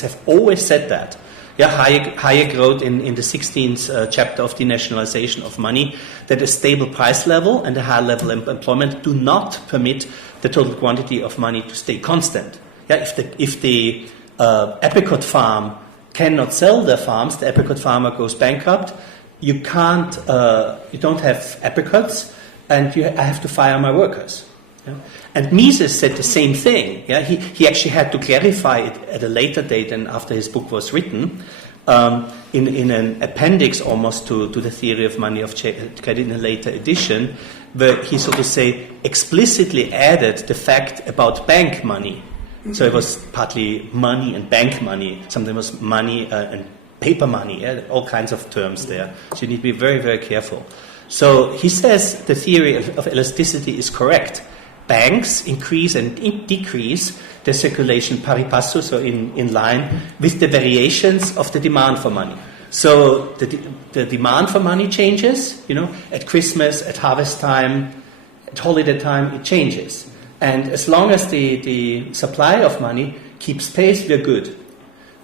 have always said that. Yeah, Hayek wrote in the 16th chapter of Denationalization of Money that a stable price level and a high level of employment do not permit the total quantity of money to stay constant. Yeah, if the apricot farm cannot sell their farms, the apricot farmer goes bankrupt. You don't have apricots, and I have to fire my workers. Yeah? And Mises said the same thing. Yeah? He actually had to clarify it at a later date than after his book was written, in an appendix almost to the theory of money of credit in a later edition, where he, so to say, explicitly added the fact about bank money. So it was partly money and bank money. Something was money and paper money, yeah? All kinds of terms there. So you need to be very, very careful. So he says the theory of elasticity is correct. Banks increase and decrease the circulation pari passu, so in line with the variations of the demand for money. So the demand for money changes, at Christmas, at harvest time, at holiday time, it changes. And as long as the supply of money keeps pace, we're good.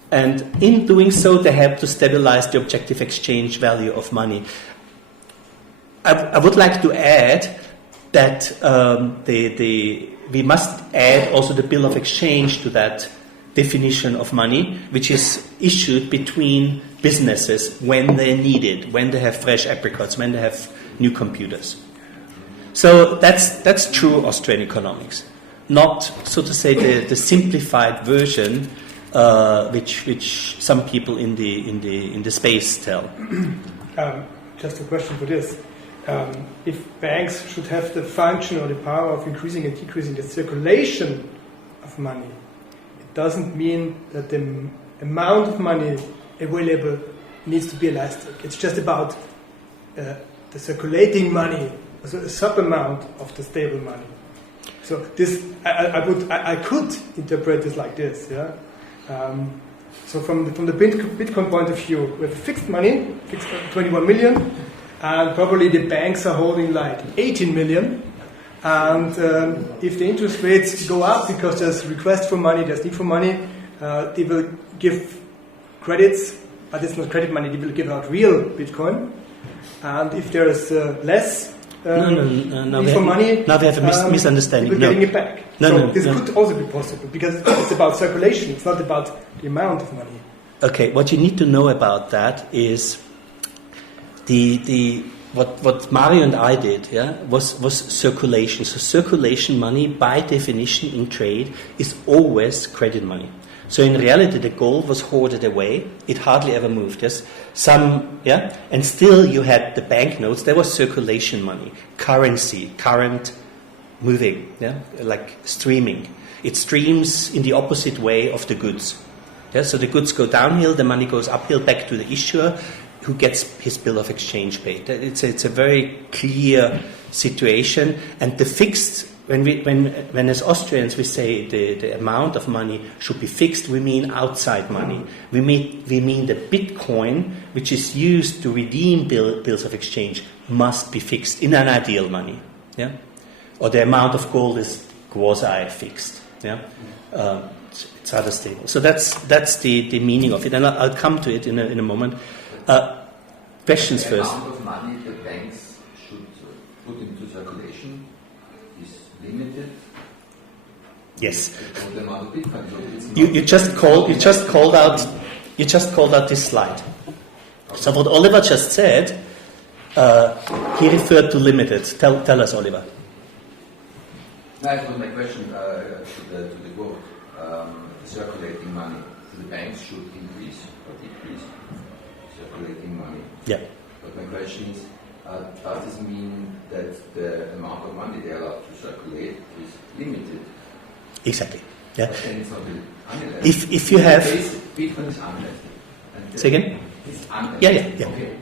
And in doing so, they help to stabilize the objective exchange value of money. I would like to add that we must add also the bill of exchange to that definition of money, which is issued between businesses when they're needed, when they have fresh apricots, when they have new computers. So that's true Austrian economics, not, so to say, the simplified version which some people in the space tell. Just a question for this. If banks should have the function or the power of increasing and decreasing the circulation of money, it doesn't mean that the amount of money available needs to be elastic. It's just about the circulating money, a sub-amount of the stable money. So this, I could interpret this like this. Yeah. So from the Bitcoin point of view, we have fixed money, fixed 21 million, and probably the banks are holding like 18 million. And if the interest rates go up because there's request for money, there's need for money, they will give credits, but it's not credit money. They will give out real Bitcoin. And if there is less need for money, now we have a misunderstanding. People getting it back. This could also be possible because it's about circulation. It's not about the amount of money. Okay, what you need to know about that is what Mario and I did, was circulation. So circulation money, by definition in trade, is always credit money. So in reality, the gold was hoarded away. It hardly ever moved. Yes, and still you had the banknotes. There was circulation money, currency, current moving, like streaming. It streams in the opposite way of the goods. Yeah, so the goods go downhill, the money goes uphill back to the issuer, who gets his bill of exchange paid. It's a very clear situation, and the fixed. When as Austrians we say the amount of money should be fixed, we mean outside money. We mean the Bitcoin, which is used to redeem bills of exchange, must be fixed in an ideal money, or the amount of gold is quasi-fixed, it's rather stable. So that's the meaning of it, and I'll come to it in a moment. Questions first. The amount of money the banks should put into circulation is limited. Yes. The amount of Bitcoin. You just called out this slide. So what Oliver just said, he referred to limited. Tell us, Oliver. That was my question to the quote. Circulating money to the banks should increase or decrease. Circulating money. Yeah. But my question is, does this mean that the amount of money they are allowed to circulate is limited? Exactly. Yeah. But then it's not unelastic. If you have Bitcoin is unelastic. Say again? It's unelastic. Yeah. Okay.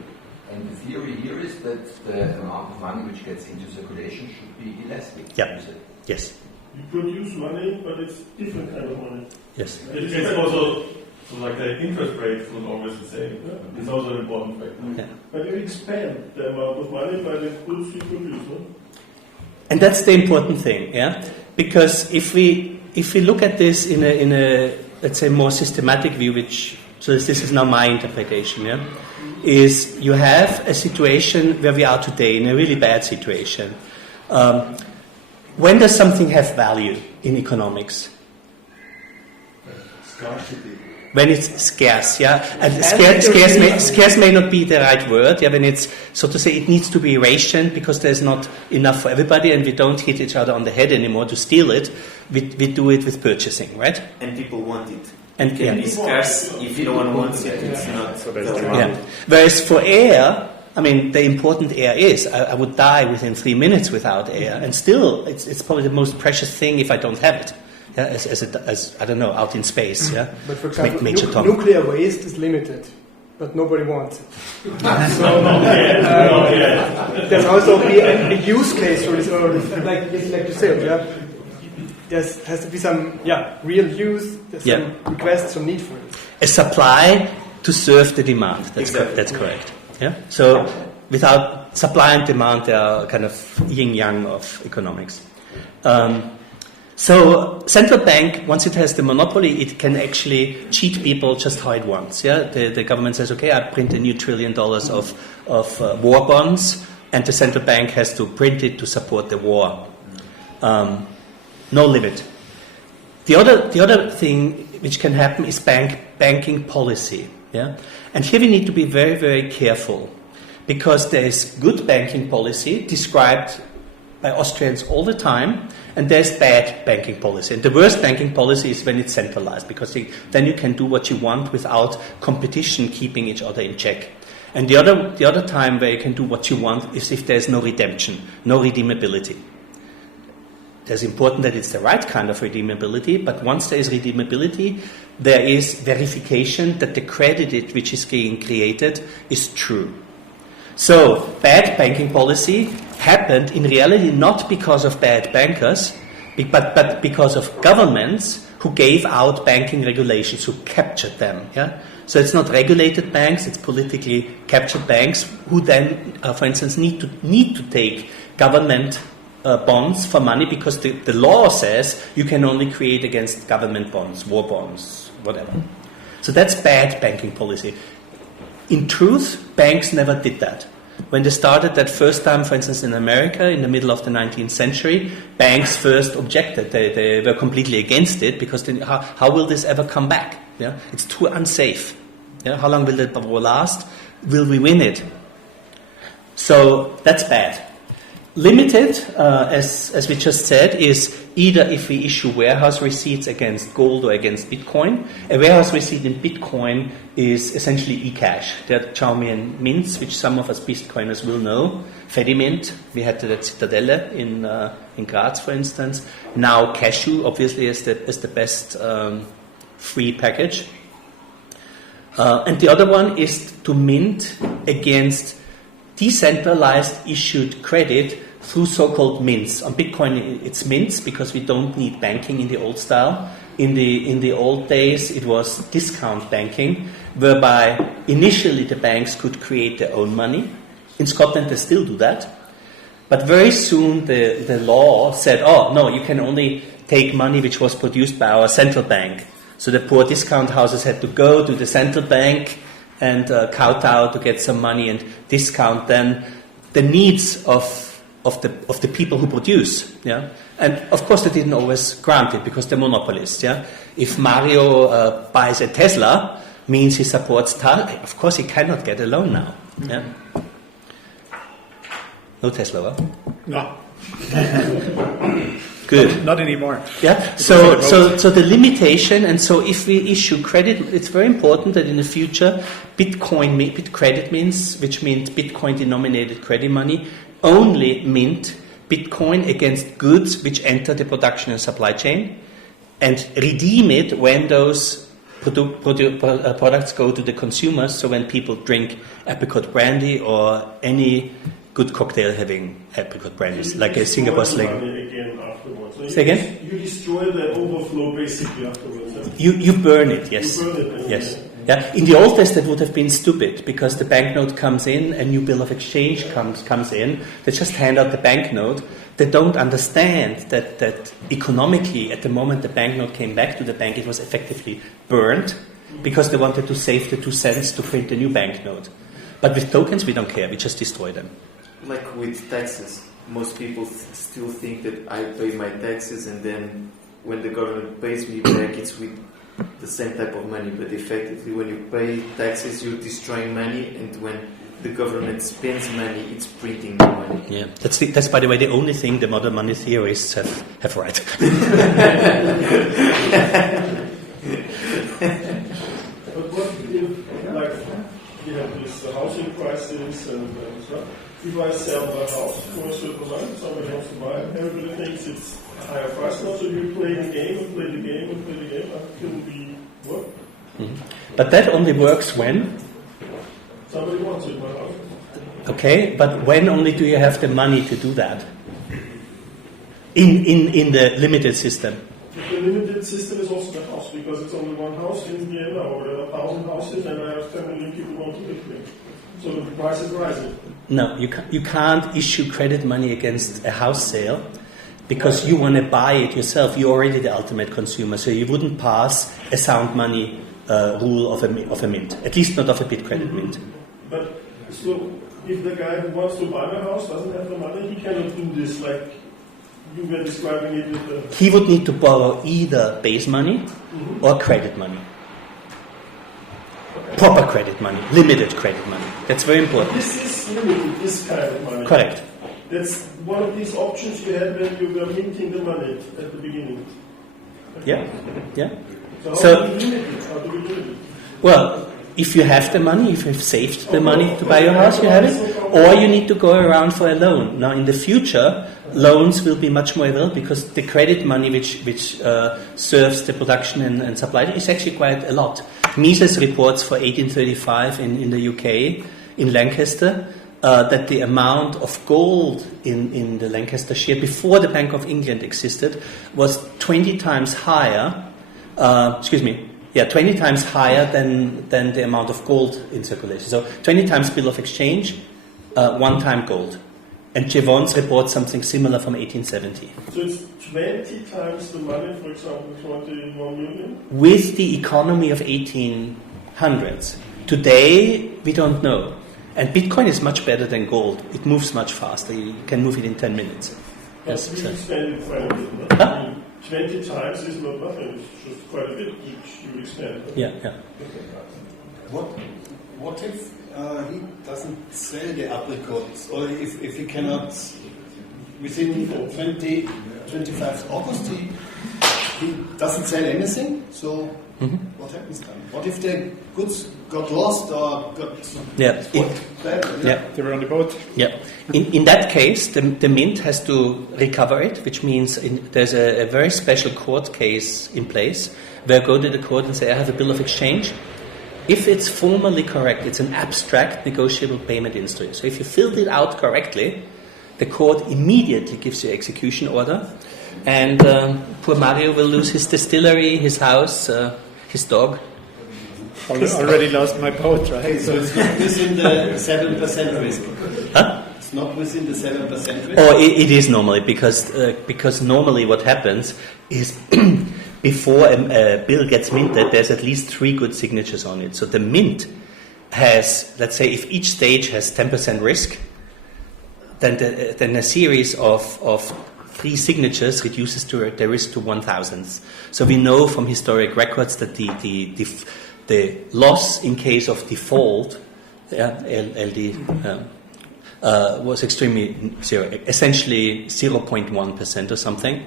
And the theory here is that the amount of money which gets into circulation should be elastic. Yeah. Yes. You produce money, but it's different kind of money. Yes. It's also so like the interest rate is not always the same. Yeah? It's also an important factor. Yeah. But you expand the amount of money by the goods you produce. No? And that's the important thing, because if we look at this in a let's say more systematic view, this is now my interpretation, is you have a situation where we are today in a really bad situation. When does something have value in economics? Scarcity. When it's scarce, and scarce may not be the right word. When it's, so to say, it needs to be rationed because there's not enough for everybody, and we don't hit each other on the head anymore to steal it. We do it with purchasing, right? And people want it. And it can be scarce if no one wants it. It's not. So there's demand. Whereas for air, I mean, the important air is I would die within 3 minutes without air, and still, it's probably the most precious thing if I don't have it. As I don't know, out in space. But for example, nuclear waste is limited, but nobody wants it. There's also be a use case for this, or like you said, there has to be some real use. There's some requests, some need for it. A supply to serve the demand. That's correct. Yeah. So without supply and demand, they are kind of yin-yang of economics. So central bank, once it has the monopoly, it can actually cheat people just how it wants. The government says, okay, I print $1 trillion of war bonds, and the central bank has to print it to support the war. No limit. The other thing which can happen is banking policy. And here we need to be very, very careful, because there is good banking policy described by Austrians all the time, and there's bad banking policy. And the worst banking policy is when it's centralized, because then you can do what you want without competition keeping each other in check. And the other time where you can do what you want is if there's no redemption, no redeemability. It's important that it's the right kind of redeemability, but once there is redeemability, there is verification that the credit which is being created is true. So bad banking policy happened in reality not because of bad bankers, but because of governments who gave out banking regulations, who captured them. Yeah? So it's not regulated banks, it's politically captured banks who then, for instance, need to take government bonds for money because the law says you can only create against government bonds, war bonds, whatever. So that's bad banking policy. In truth, banks never did that. When they started that first time, for instance, in America, in the middle of the 19th century, banks first objected. They were completely against it because how will this ever come back? Yeah? It's too unsafe. Yeah? How long will the war last? Will we win it? So that's bad. Limited, as we just said, is either if we issue warehouse receipts against gold or against Bitcoin. A warehouse receipt in Bitcoin is essentially e-cash. There are Xiaomi mints, which some of us Bitcoiners will know. Fedimint, we had that Citadelle in Graz, for instance. Now Cashew, obviously, is the best free package. And the other one is to mint against decentralized issued credit through so-called mints. On Bitcoin, it's mints because we don't need banking in the old style. In the old days, it was discount banking, whereby initially the banks could create their own money. In Scotland, they still do that. But very soon, the law said, oh, no, you can only take money which was produced by our central bank. So the poor discount houses had to go to the central bank and kowtow to get some money and discount then the needs of the people who produce. Yeah? And of course they didn't always grant it because they're monopolists. Yeah? If Mario buys a Tesla, means he supports of course he cannot get a loan now. Yeah? No Tesla, huh? No. Good. Not anymore. Yeah. So the limitation, and so if we issue credit, it's very important that in the future, Bitcredit means, which means Bitcoin-denominated credit money, only mint Bitcoin against goods which enter the production and supply chain, and redeem it when those products go to the consumers. So when people drink apricot brandy or any good cocktail having apricot brandy, like a Singapore Sling. So say again? You destroy the overflow basically afterwards. Yeah? You burn it, yes. You burn it, yes. Yeah. In the old days, that would have been stupid because the banknote comes in, a new bill of exchange comes in. They just hand out the banknote. They don't understand that economically, at the moment the banknote came back to the bank, it was effectively burned because they wanted to save the 2 cents to print a new banknote. But with tokens, we don't care. We just destroy them. Like with taxes, most people still think that I pay my taxes and then when the government pays me back, it's with the same type of money. But effectively, when you pay taxes, you're destroying money, and when the government spends money, it's printing the money. Yeah, that's by the way the only thing the modern money theorists have right. But what if, like, you have this housing crisis and stuff? If I sell my house for a certain amount, somebody wants to buy it, everybody thinks it's a higher price now, so you play the game and play the game and play the game until we work. Mm-hmm. But that only works when? Somebody wants it, my house. Okay, but when only do you have the money to do that? In the limited system? The limited system is also the house, because it's only one house in Vienna, or there are 1,000 houses, and I have 10 million people want to live there. So the price is rising. No, you can't issue credit money against a house sale because you want to buy it yourself. You're already the ultimate consumer, so you wouldn't pass a sound money rule of a mint, at least not of a Bitcredit mint. But so if the guy who wants to buy my house doesn't have the money, he cannot do this like you were describing it with the... He would need to borrow either base money or credit money. Proper credit money, limited credit money. That's very important. This is limited, this kind of money. Correct. That's one of these options you had when you were minting the money at the beginning. Yeah, yeah. So how do you limit it? How do we limit it? Well, if you have the money, if you've saved the money to buy your house, you have it. Or you need to go around for a loan. Now, in the future, loans will be much more available because the credit money which serves the production and supply is actually quite a lot. Mises reports for 1835 in the UK, in Lancaster, that the amount of gold in the Lancashire before the Bank of England existed was 20 times higher. 20 times higher than the amount of gold in circulation. So 20 times bill of exchange, 1 time gold. And Jevons reports something similar from 1870. So it's 20 times the money, for example, 21 million? With the economy of 1800s. Today, we don't know. And Bitcoin is much better than gold. It moves much faster. You can move it in 10 minutes. But we expand it quite a bit, no? I mean, 20 times is not nothing. It's just quite a bit which you expand. Yeah. What if he doesn't sell the apricots, or if he cannot within 25th August he doesn't sell anything? So what happens then? What if the goods got lost or got they were on the boat? Yeah. In that case, the mint has to recover it, which means there's a very special court case in place where I go to the court and say, I have a bill of exchange. If it's formally correct, it's an abstract negotiable payment instrument. So if you filled it out correctly, the court immediately gives you execution order, and poor Mario will lose his distillery, his house, his dog. Already lost my boat, right? Okay, so it's not within the 7% risk. Huh? It's not within the 7% risk. Oh, it is normally because normally what happens is before a bill gets minted, there's at least 3 good signatures on it. So the mint has, let's say, if each stage has 10% risk, then a series of 3 signatures reduces the risk to 1,000th. So we know from historic records that the loss in case of default, LD, was extremely zero, essentially 0.1% or something,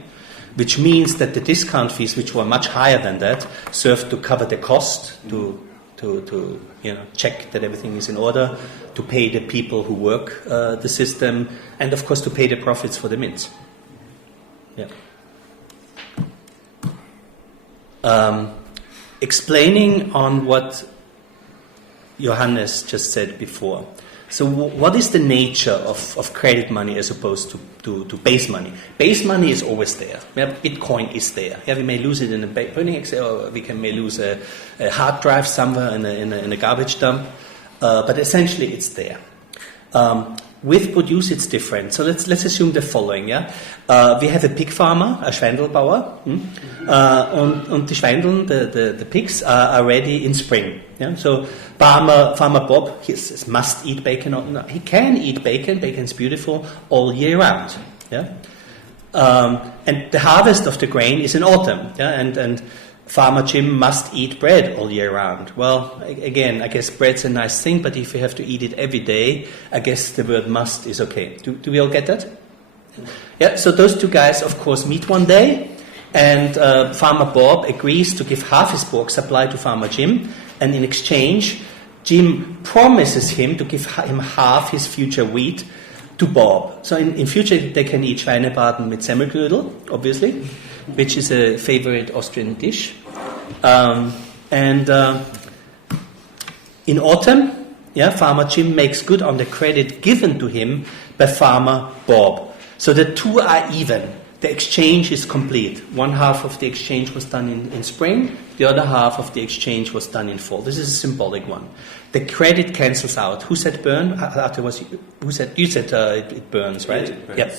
which means that the discount fees, which were much higher than that, served to cover the cost, to check that everything is in order, to pay the people who work the system, and of course to pay the profits for the mints. Yeah. Explaining on what Johannes just said before. So what is the nature of credit money as opposed to base money? Base money is always there. Bitcoin is there. Yeah, we may lose it in a burning excel, or we may lose a hard drive somewhere in a garbage dump, but essentially it's there. With produce, it's different. So let's assume the following. Yeah, we have a pig farmer, a Schweindelbauer, and the Schweindeln, the pigs are ready in spring. Yeah, so farmer Bob he must eat bacon. No, he can eat bacon. Bacon's beautiful all year round. Yeah, and the harvest of the grain is in autumn. Yeah, and Farmer Jim must eat bread all year round. Well, again, I guess bread's a nice thing, but if you have to eat it every day, I guess the word must is okay. Do we all get that? Yeah, so those 2 guys, of course, meet one day, and Farmer Bob agrees to give half his pork supply to Farmer Jim, and in exchange, Jim promises him to give him half his future wheat to Bob. So in future, they can eat Schweinebraten mit Semmelknödel, obviously, which is a favorite Austrian dish. In autumn, Farmer Jim makes good on the credit given to him by Farmer Bob. So the 2 are even. The exchange is complete. One half of the exchange was done in spring, the other half of the exchange was done in fall. This is a symbolic one. The credit cancels out. Who said burn? You said it burns, right? It burns. Yep.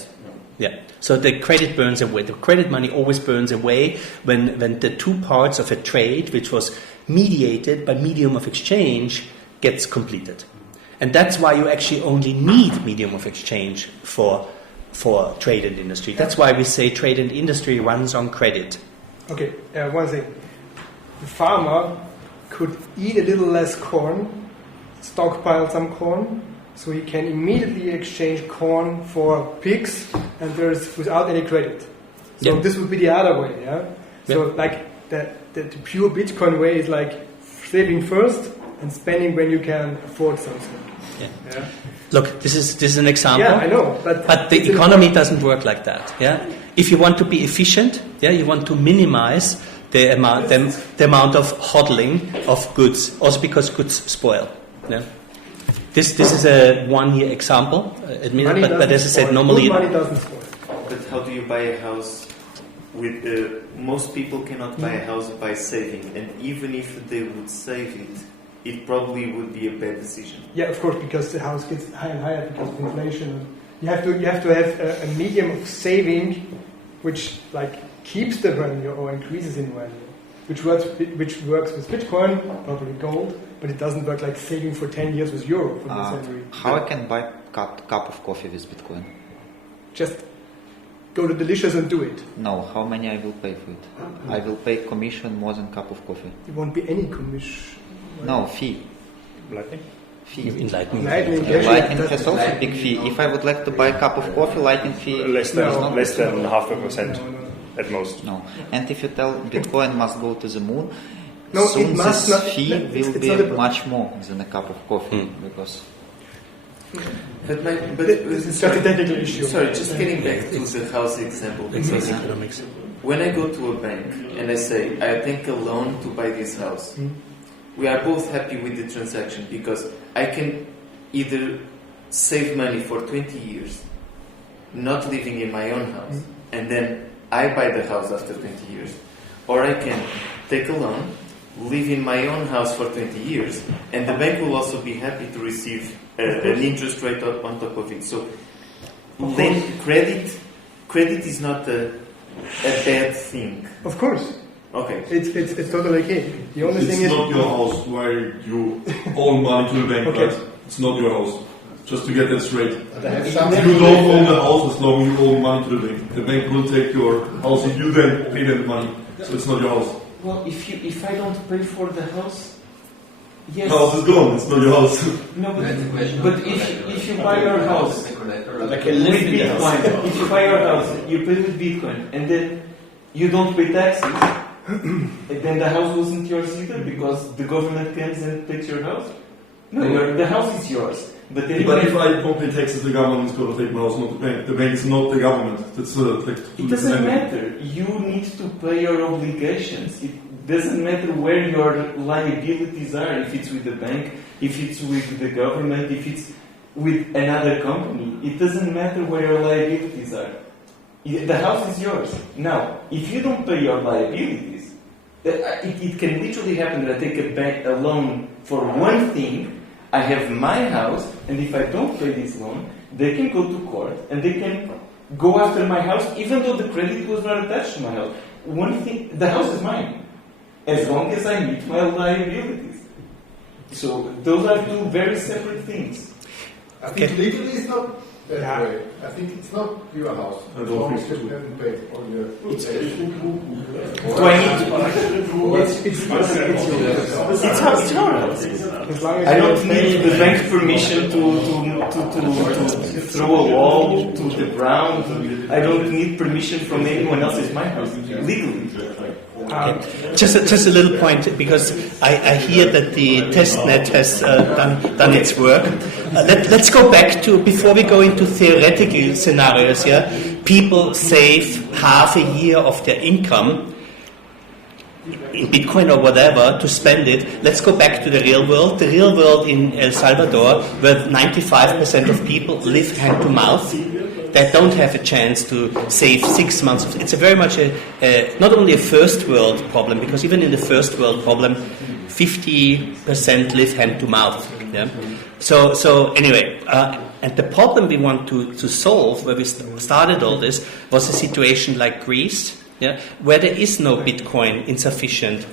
Yeah. So the credit burns away. The credit money always burns away when the 2 parts of a trade, which was mediated by medium of exchange, gets completed. And that's why you actually only need medium of exchange for trade and industry. That's why we say trade and industry runs on credit. Okay, one thing. The farmer could eat a little less corn, stockpile some corn, so he can immediately exchange corn for pigs, and there's without any credit. So this would be the other way, yeah. So like the pure Bitcoin way is like saving first and spending when you can afford something. Yeah. Look, this is an example. Yeah, I know, but the economy doesn't work like that. Yeah. If you want to be efficient, you want to minimize the amount of hodling of goods, also because goods spoil. Yeah. This is a 1 year example, admitted, but as I said, normally money doesn't spoil. But how do you buy a house? With most people cannot buy a house by saving, and even if they would save it, it probably would be a bad decision. Yeah, of course, because the house gets higher and higher because of inflation. You have to have a medium of saving, which like keeps the value or increases in value, which works with Bitcoin, probably gold, but it doesn't work like saving for 10 years with euro from the salary. How I can buy cup of coffee with Bitcoin? Just go to Delicious and do it. No, how many I will pay for it? I will pay commission more than cup of coffee. It won't be any commission. No, fee. Lightning? Fee. Lightning has also a big fee. If I would like to buy a cup of coffee, Lightning fee less than is not 0.5% at most. No. And if you tell Bitcoin must go to the moon, no, soon it must this not, fee will be much more than a cup of coffee because. It's just a technical issue. Sorry, just getting back to the house example. Because economics. when I go to a bank and I say, I take a loan to buy this house, we are both happy with the transaction because I can either save money for 20 years, not living in my own house, and then I buy the house after 20 years, or I can take a loan, live in my own house for 20 years, and the bank will also be happy to receive an interest rate on top of it. So then credit is not a bad thing. Of course. Okay. It's totally okay. The only thing is... It's not your house where you owe money to the bank, okay. Right? It's not your house. Just to get that straight. You don't own the house as long as you owe money to the bank. The bank will take your house if you then pay them the money. So it's not your house. Well, if I don't pay for the house, yes. The house is gone. It's not your house. No, but if you buy your house Like a live with in the house. Bitcoin, if you buy your house, you pay with Bitcoin, and then you don't pay taxes, and then the house wasn't yours either because the government comes and takes your house. No, the house is yours. But if I don't pay taxes, the government is going to take my house, not the bank. The bank is not the government. It's it doesn't matter. You need to pay your obligations. It doesn't matter where your liabilities are. If it's with the bank, if it's with the government, if it's with another company. It doesn't matter where your liabilities are. The house is yours. Now, if you don't pay your liabilities, it can literally happen that I take a loan for one thing. I have my house, and if I don't pay this loan, they can go to court and they can go after my house, even though the credit was not attached to my house. One thing, the house is mine, as long as I meet my liabilities. So those are two very separate things. I think legally it's not that way. I think it's not your house. As long as you haven't paid all your... Do I need to... It's our house. I don't need the bank's permission to throw a wall to the ground. I don't need permission from anyone else. It's my house, legally. Just a little point, because I hear that the testnet has done its work. Let's go back to, before we go into theoretical scenarios here, people save half a year of their income in Bitcoin or whatever to spend it. Let's go back to the real world. The real world in El Salvador, where 95% of people live hand to mouth. They don't have a chance to save 6 months. It's a very much not only a first world problem, because even in the first world problem, 50% live hand to mouth. Yeah? So anyway, and the problem we want to solve, where we started all this, was a situation like Greece, yeah, where there is no Bitcoin in sufficient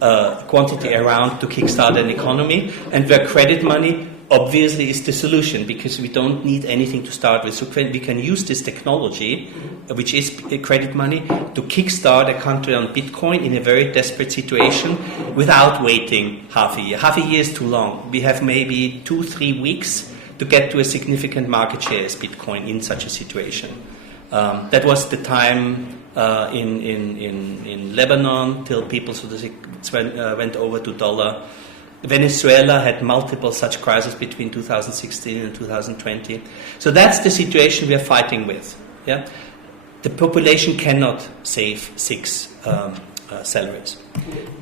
quantity around to kickstart an economy, and where credit money obviously is the solution, because we don't need anything to start with. So we can use this technology, which is credit money, to kickstart a country on Bitcoin in a very desperate situation without waiting half a year. Half a year is too long. We have maybe 2-3 weeks to get to a significant market share as Bitcoin in such a situation. That was the time in Lebanon till people went over to dollar. Venezuela had multiple such crises between 2016 and 2020. So that's the situation we are fighting with. Yeah? The population cannot save 6 salaries.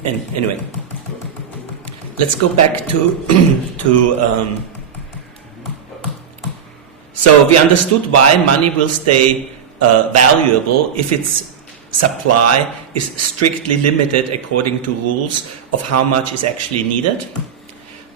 And anyway, let's go back to So we understood why money will stay valuable if its supply is strictly limited according to rules of how much is actually needed.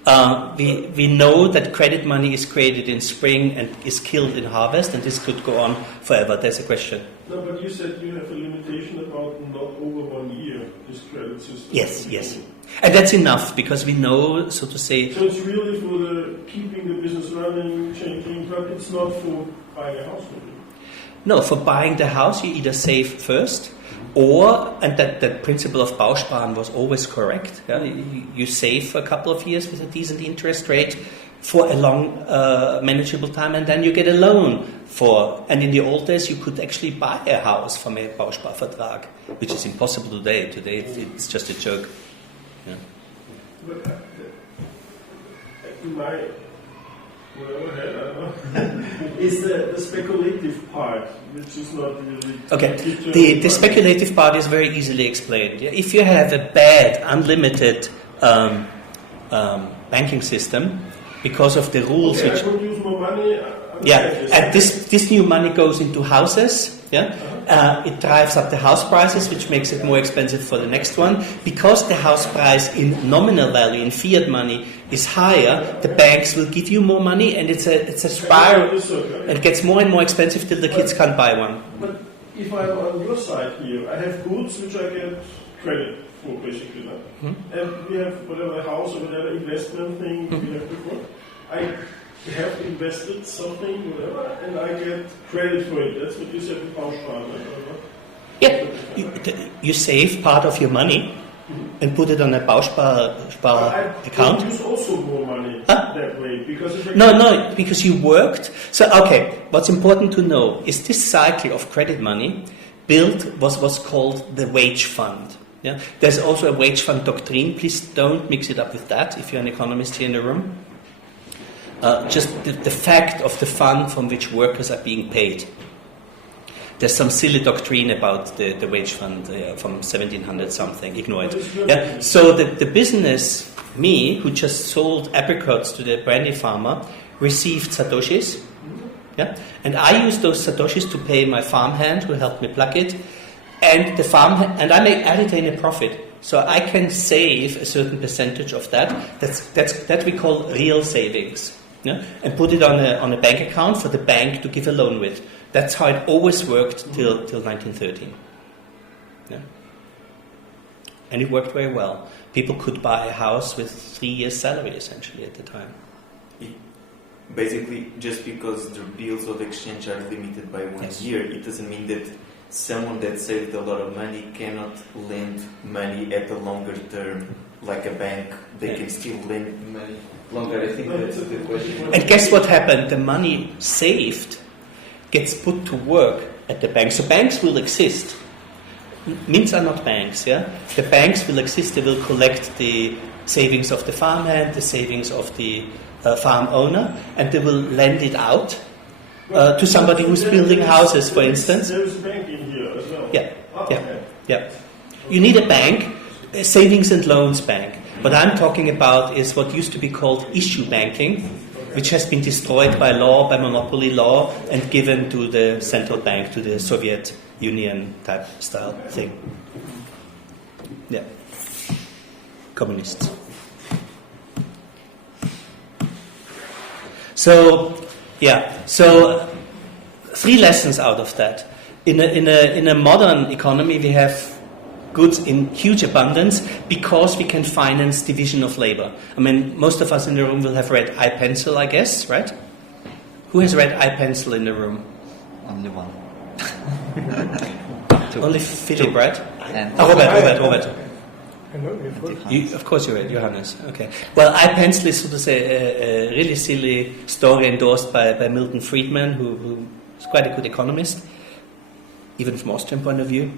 We know that credit money is created in spring and is killed in harvest, and this could go on forever. There's a question. No, but you said you have a limitation about not over 1 year, this credit system. Yes. And that's enough, because we know, so to say... So it's really for the keeping the business running, changing, but it's not for buying a house, maybe? No, for buying the house, you either save first, or, and that principle of Bausparen was always correct, yeah? You save for a couple of years with a decent interest rate for a long, manageable time, and then you get a loan for, and in the old days you could actually buy a house from a Bausparvertrag, which is impossible today. Today it's just a joke. Yeah. But in my head, I don't know, is the speculative part, which is not really... Okay, the speculative part is very easily explained. Yeah? If you have a bad, unlimited banking system, because of the rules okay, which... I could use more money... and this new money goes into houses, yeah? It drives up the house prices, which makes it more expensive for the next one. Because the house price in nominal value, in fiat money, is higher, the banks will give you more money, and it's a spiral. It gets more and more expensive till the kids can't buy one. But if I'm on your side here, I have goods which I get credit for, basically. And we have whatever house or whatever investment thing we have before. I have invested something, whatever, and I get credit for it. That's what you said in Bausparen. Yeah, you save part of your money and put it on a Bauspar account. I use also more money that way. Because because you worked. So, okay, what's important to know is this cycle of credit money built what's called the wage fund. Yeah? There's also a wage fund doctrine. Please don't mix it up with that if you're an economist here in the room. Just the fact of the fund from which workers are being paid. There's some silly doctrine about the wage fund from 1700 something. Ignore it. Yeah? So the business, me, who just sold apricots to the brandy farmer, received satoshis. Yeah? And I used those satoshis to pay my farmhand who helped me pluck it. And I retain a profit. So I can save a certain percentage of that. That we call real savings. Yeah? And put it on a bank account for the bank to give a loan with. That's how it always worked till 1913. Yeah? And it worked very well. People could buy a house with 3 years' salary, essentially, at the time. Basically, just because the bills of exchange are limited by 1 year, it doesn't mean that someone that saved a lot of money cannot lend money at a longer term, like a bank. They can still lend money longer. I think that's a good question. And guess what happened? The money saved gets put to work at the bank. So banks will exist. Mints are not banks, yeah? The banks will exist. They will collect the savings of the farmhand, the savings of the farm owner, and they will lend it out to somebody who's building houses, for instance. There's a bank in here as well. Yeah. You need a bank, a savings and loans bank. What I'm talking about is what used to be called issue banking, which has been destroyed by law, by monopoly law, and given to the central bank, to the Soviet Union type style thing. Yeah. Communists. So 3 lessons out of that. In a modern economy, we have goods in huge abundance because we can finance division of labor. I mean, most of us in the room will have read iPencil, I guess, right? Who has read iPencil in the room? Only one. Only Philip, right? And Robert. Of course you read, Johannes. Okay. Well, iPencil is, so to say, a really silly story endorsed by Milton Friedman, who is quite a good economist, even from Austrian point of view,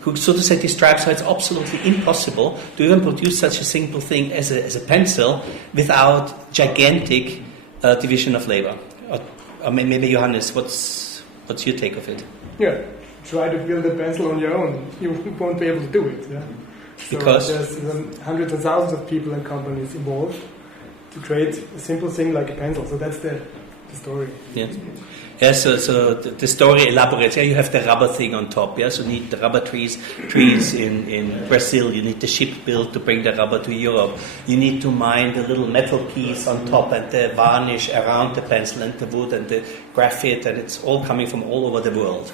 who, so to say, describes how it's absolutely impossible to even produce such a simple thing as a pencil without gigantic division of labor. Or maybe Johannes, what's your take of it? Yeah, try to build a pencil on your own. You won't be able to do it. Yeah? Because there's hundreds and thousands of people and companies involved to create a simple thing like a pencil. So that's the the story. Yeah. Yeah, so the story elaborates. Yeah, you have the rubber thing on top. Yeah, so you need the rubber trees in Brazil. You need the ship built to bring the rubber to Europe. You need to mine the little metal piece on top and the varnish around the pencil and the wood and the graphite, and it's all coming from all over the world.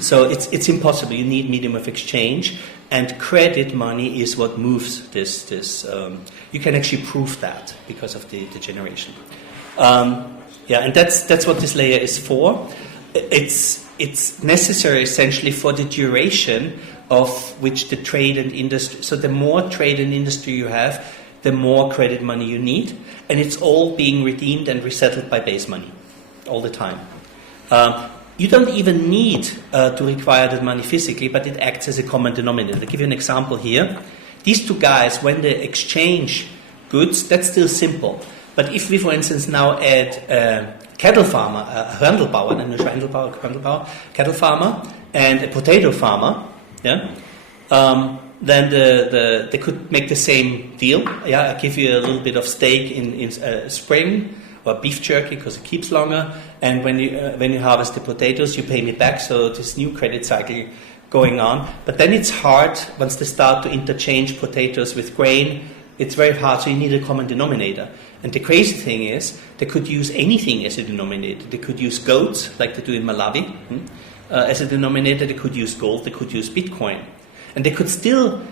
So it's impossible. You need medium of exchange, and credit money is what moves this. You can actually prove that because of the generation. Yeah, and that's what this layer is for. It's necessary essentially for the duration of which the trade and industry. So the more trade and industry you have, the more credit money you need, and it's all being redeemed and resettled by base money all the time. You don't even need to require that money physically, but it acts as a common denominator. I'll give you an example here. These two guys, when they exchange goods, that's still simple. But if we, for instance, now add a cattle farmer, a Hörndelbauer, cattle farmer, and a potato farmer, yeah, then they could make the same deal. Yeah, I give you a little bit of steak in spring, or beef jerky because it keeps longer, and when you harvest the potatoes, you pay me back. So this new credit cycle going on. But then it's hard once they start to interchange potatoes with grain. It's very hard, so you need a common denominator. And the crazy thing is, they could use anything as a denominator. They could use goats, like they do in Malawi, as a denominator. They could use gold. They could use Bitcoin. And they could still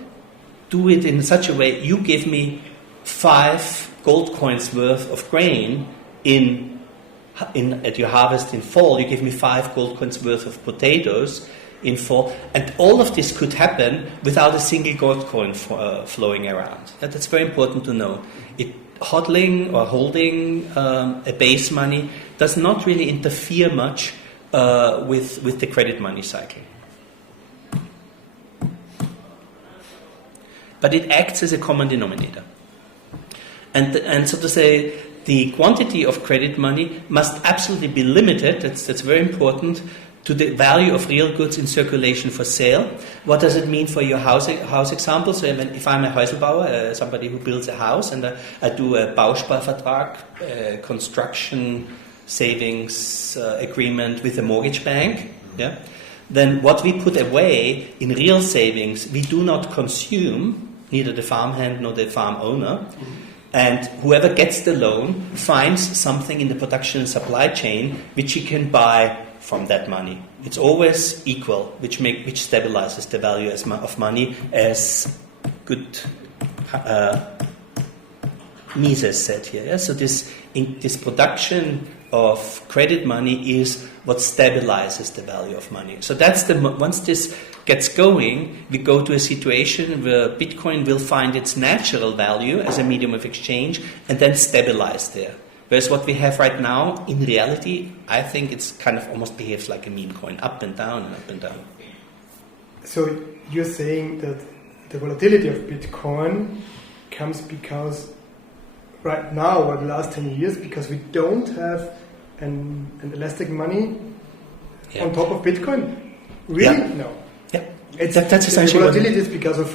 do it in such a way, you give me 5 gold coins worth of grain at your harvest in fall. You give me 5 gold coins worth of potatoes in fall. And all of this could happen without a single gold coin flowing around. That's very important to know. Hodling or holding a base money does not really interfere much with the credit money cycle. But it acts as a common denominator. And so to say, the quantity of credit money must absolutely be limited, that's very important, to the value of real goods in circulation for sale. What does it mean for your house example? So if I'm a Häuselbauer, somebody who builds a house, and I do a Bausparvertrag, construction savings agreement with a mortgage bank, yeah, then what we put away in real savings, we do not consume, neither the farmhand nor the farm owner. And whoever gets the loan finds something in the production and supply chain which he can buy from that money. It's always equal, which stabilizes the value of money, as good Mises said here. Yeah? So this production of credit money is what stabilizes the value of money. So that's once this gets going, we go to a situation where Bitcoin will find its natural value as a medium of exchange and then stabilize there. Whereas what we have right now, in reality, I think it's kind of almost behaves like a meme coin, up and down and up and down. So you're saying that the volatility of Bitcoin comes because right now, or the last 10 years, because we don't have an elastic money on top of Bitcoin? Really? Yeah. No. Yeah. That's essentially the volatility is because of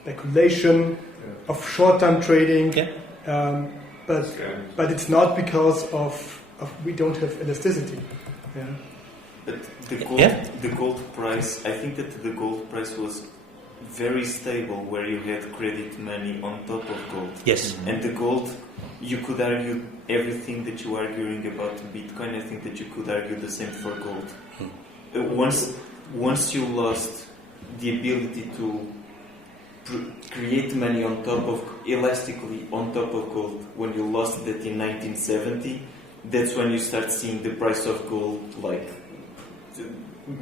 speculation, of short-term trading. Yeah. But it's not because of we don't have elasticity. Yeah. But the gold price, I think that the gold price was very stable where you had credit money on top of gold. Yes. And the gold, you could argue everything that you're arguing about Bitcoin, I think that you could argue the same for gold. Once you lost the ability to create money on top of, elastically on top of gold, when you lost that in 1970, that's when you start seeing the price of gold like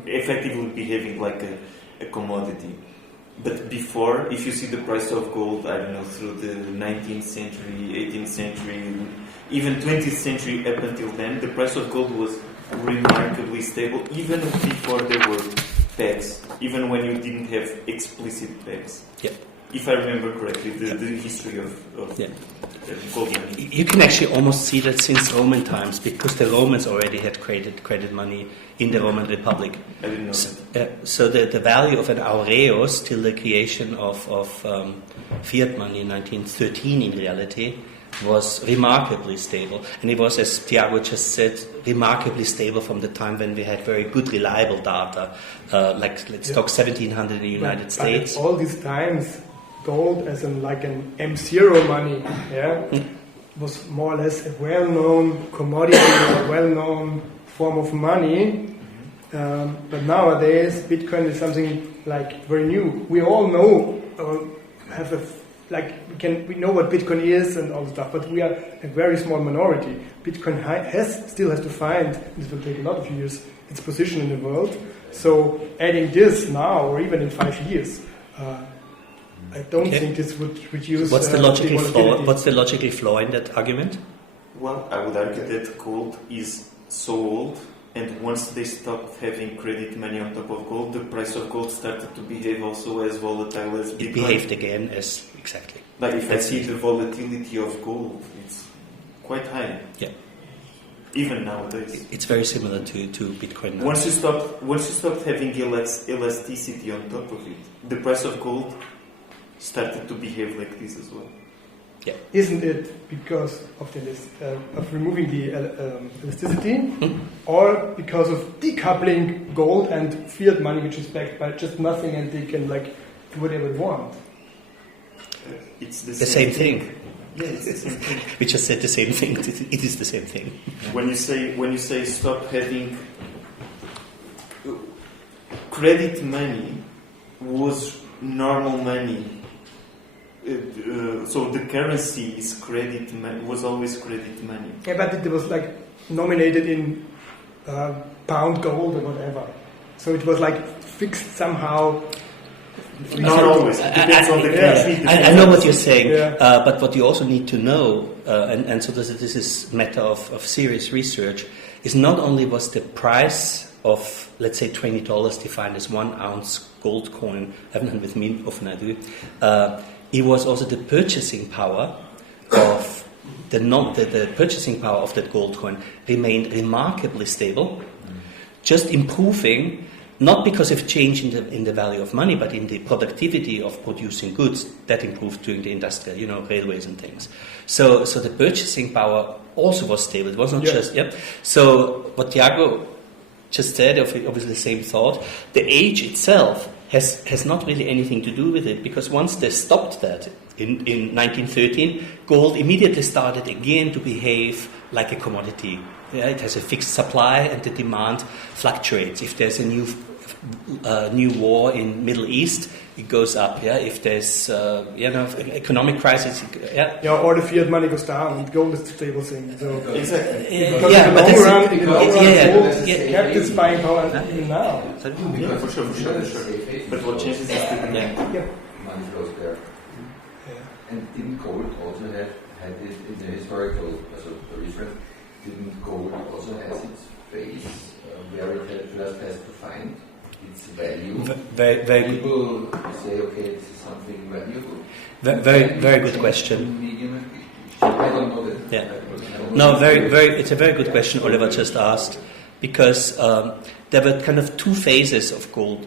effectively behaving like a commodity. But before, if you see the price of gold, I don't know, through the 19th century, 18th century, even 20th century up until then, the price of gold was remarkably stable, even before there were pegs, even when you didn't have explicit pegs. Yeah. If I remember correctly, the history of gold money. You can actually almost see that since Roman times, because the Romans already had created credit money in the Roman Republic. I didn't know that. So the value of an aureus till the creation of fiat money in 1913 in reality was remarkably stable, and it was, as Tiago just said, remarkably stable from the time when we had very good, reliable data, like let's talk 1700 in the United States. All these times, gold as an M0 money, was more or less a well-known commodity, a well-known form of money. But nowadays, Bitcoin is something like very new. We all know, we know what Bitcoin is and all the stuff, but we are a very small minority. Bitcoin still has to find, this will take a lot of years, its position in the world. So adding this now, or even in 5 years, I don't think this would reduce. What's the logical flaw? What's the logical flaw in that argument? Well, I would argue that gold is so old, and once they stopped having credit money on top of gold, the price of gold started to behave also as volatile as Bitcoin. It behaved again as exactly. Like if I see the volatility of gold, it's quite high. Yeah. Even nowadays, it's very similar to Bitcoin now. Once you stop having elasticity on top of it, the price of gold started to behave like this as well. Yeah. Isn't it because of of removing the elasticity, or because of decoupling gold and fiat money, which is backed by just nothing, and they can do whatever they want? It's the same thing. Yeah, it's the same thing. We just said the same thing. It is the same thing. When you say stop having credit money was normal money. So the currency is credit money, was always credit money. Yeah, but it was nominated in pound gold or whatever. So it was fixed somehow. Not always. It depends on the currency. I know what you're saying, Yeah. but what you also need to know, and so this is matter of serious research, is not only was the price of, let's say, $20 defined as 1 ounce gold coin, I haven't done with me, often I do, it was also the purchasing power of the purchasing power of that gold coin remained remarkably stable, just improving, not because of change in the value of money, but in the productivity of producing goods that improved during the industrial, railways and things. So the purchasing power also was stable. It was not just So what Tiago just said, obviously the same thought. The age itself has not really anything to do with it, because once they stopped that in 1913, gold immediately started again to behave like a commodity. Yeah, it has a fixed supply and the demand fluctuates. If there's a new war in Middle East, it goes up. Yeah, if there's economic crisis, or the fiat money goes down, and gold is the stable thing. So exactly. Because in the long run, gold kept its buying power even now. Yeah, for sure. But what changes is the demand. Money flows there. And didn't gold also had it in the historical reference? Didn't gold also has its phase where it first has to find its value? Very People say, okay, this is something valuable. Very good question. I don't know that. Yeah. No, it's a very good question Oliver just asked, because there were kind of two phases of gold,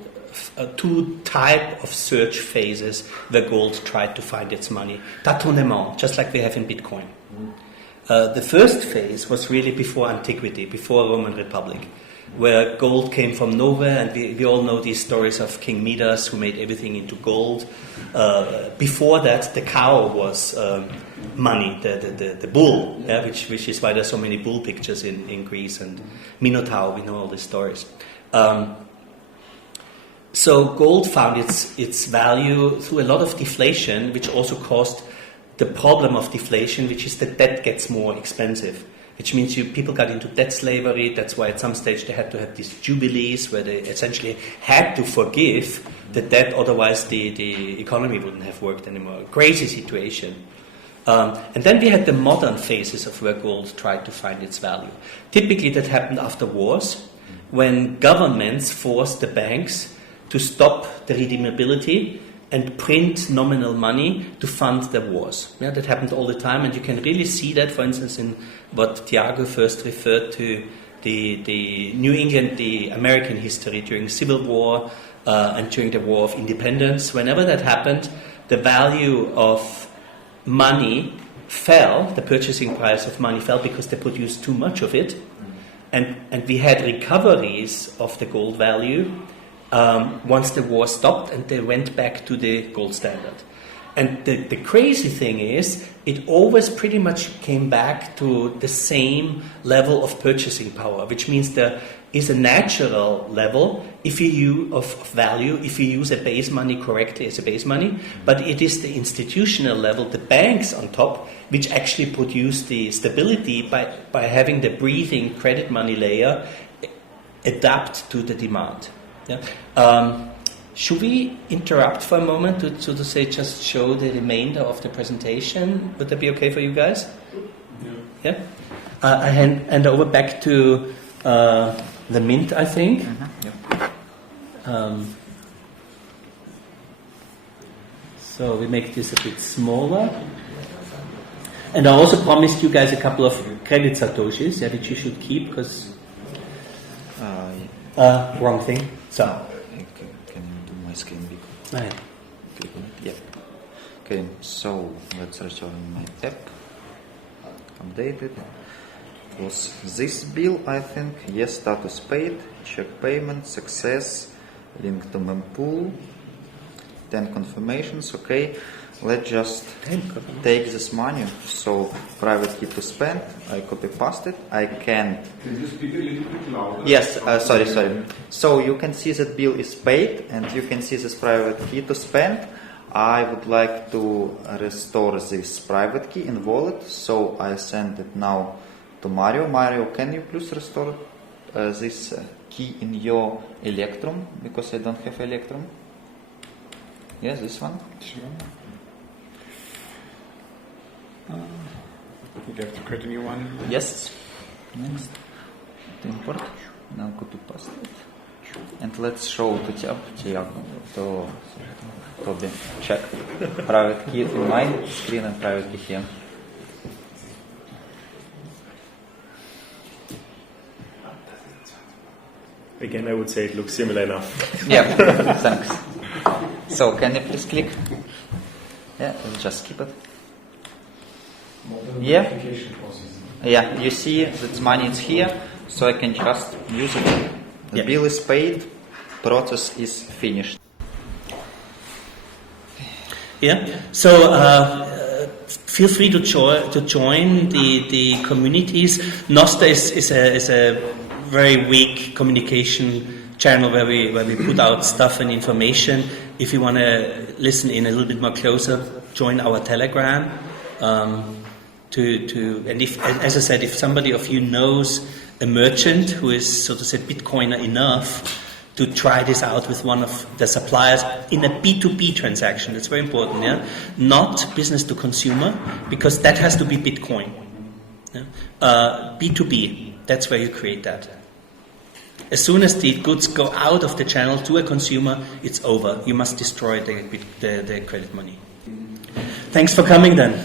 two type of search phases where gold tried to find its money. Tâtonnement, just like we have in Bitcoin. The first phase was really before antiquity, before Roman Republic, where gold came from nowhere, and we all know these stories of King Midas who made everything into gold. Before that, the cow was money, the bull, which is why there's so many bull pictures in Greece, and Minotaur, we know all these stories. So gold found its value through a lot of deflation, which also caused the problem of deflation, which is that debt gets more expensive, which means people got into debt slavery. That's why at some stage they had to have these jubilees where they essentially had to forgive the debt, otherwise the economy wouldn't have worked anymore. Crazy situation. And then we had the modern phases of where gold tried to find its value. Typically that happened after wars, when governments forced the banks to stop the redeemability and print nominal money to fund their wars. Yeah, that happened all the time, and you can really see that, for instance, in what Tiago first referred to, the New England, the American history during Civil War and during the War of Independence. Whenever that happened, the value of money fell, the purchasing price of money fell because they produced too much of it. And we had recoveries of the gold value once the war stopped and they went back to the gold standard. And the crazy thing is, it always pretty much came back to the same level of purchasing power, which means there is a natural level if of value if you use a base money correctly as a base money, but it is the institutional level, the banks on top, which actually produce the stability by having the breathing credit money layer adapt to the demand. Yeah? Should we interrupt for a moment to say just show the remainder of the presentation? Would that be okay for you guys? Yeah. I hand over back to the Mint, I think. So we make this a bit smaller. And I also promised you guys a couple of credit satoshis, which you should keep because wrong thing. So. Can you do my screen big? Right. Click on it. Yeah. Okay. So let's return my app. Updated. Was this bill? I think yes. Status paid. Check payment. Success. Link to mempool. 10 confirmations. Okay. Let's just take this money. So private key to spend. I copy paste it. I can't. Can you speak a little bit louder? Yes. Sorry. So you can see that bill is paid, and you can see this private key to spend. I would like to restore this private key in wallet. So I send it now to Mario. Mario, can you please restore this key in your Electrum, because I don't have Electrum? Yes, this one. Sure. You have to create a new one. Yes. Next. Import. Now go to password. And let's show to Toby. Check. Private key in my screen and private key here. Again, I would say it looks similar enough. Yeah, thanks. So, can you please click? Yeah, we'll just keep it. Yeah. Yeah, you see that money is here, so I can just use it. The bill is paid, process is finished. Yeah. So feel free to join the communities. Nostra is a very weak communication channel where we put out stuff and information. If you want to listen in a little bit more closer, join our Telegram. And if, as I said, if somebody of you knows a merchant who is, so to say, Bitcoiner enough to try this out with one of the suppliers in a B2B transaction, that's very important, yeah? Not business to consumer, because that has to be Bitcoin. Yeah? B2B, that's where you create that. As soon as the goods go out of the channel to a consumer, it's over. You must destroy the credit money. Thanks for coming then.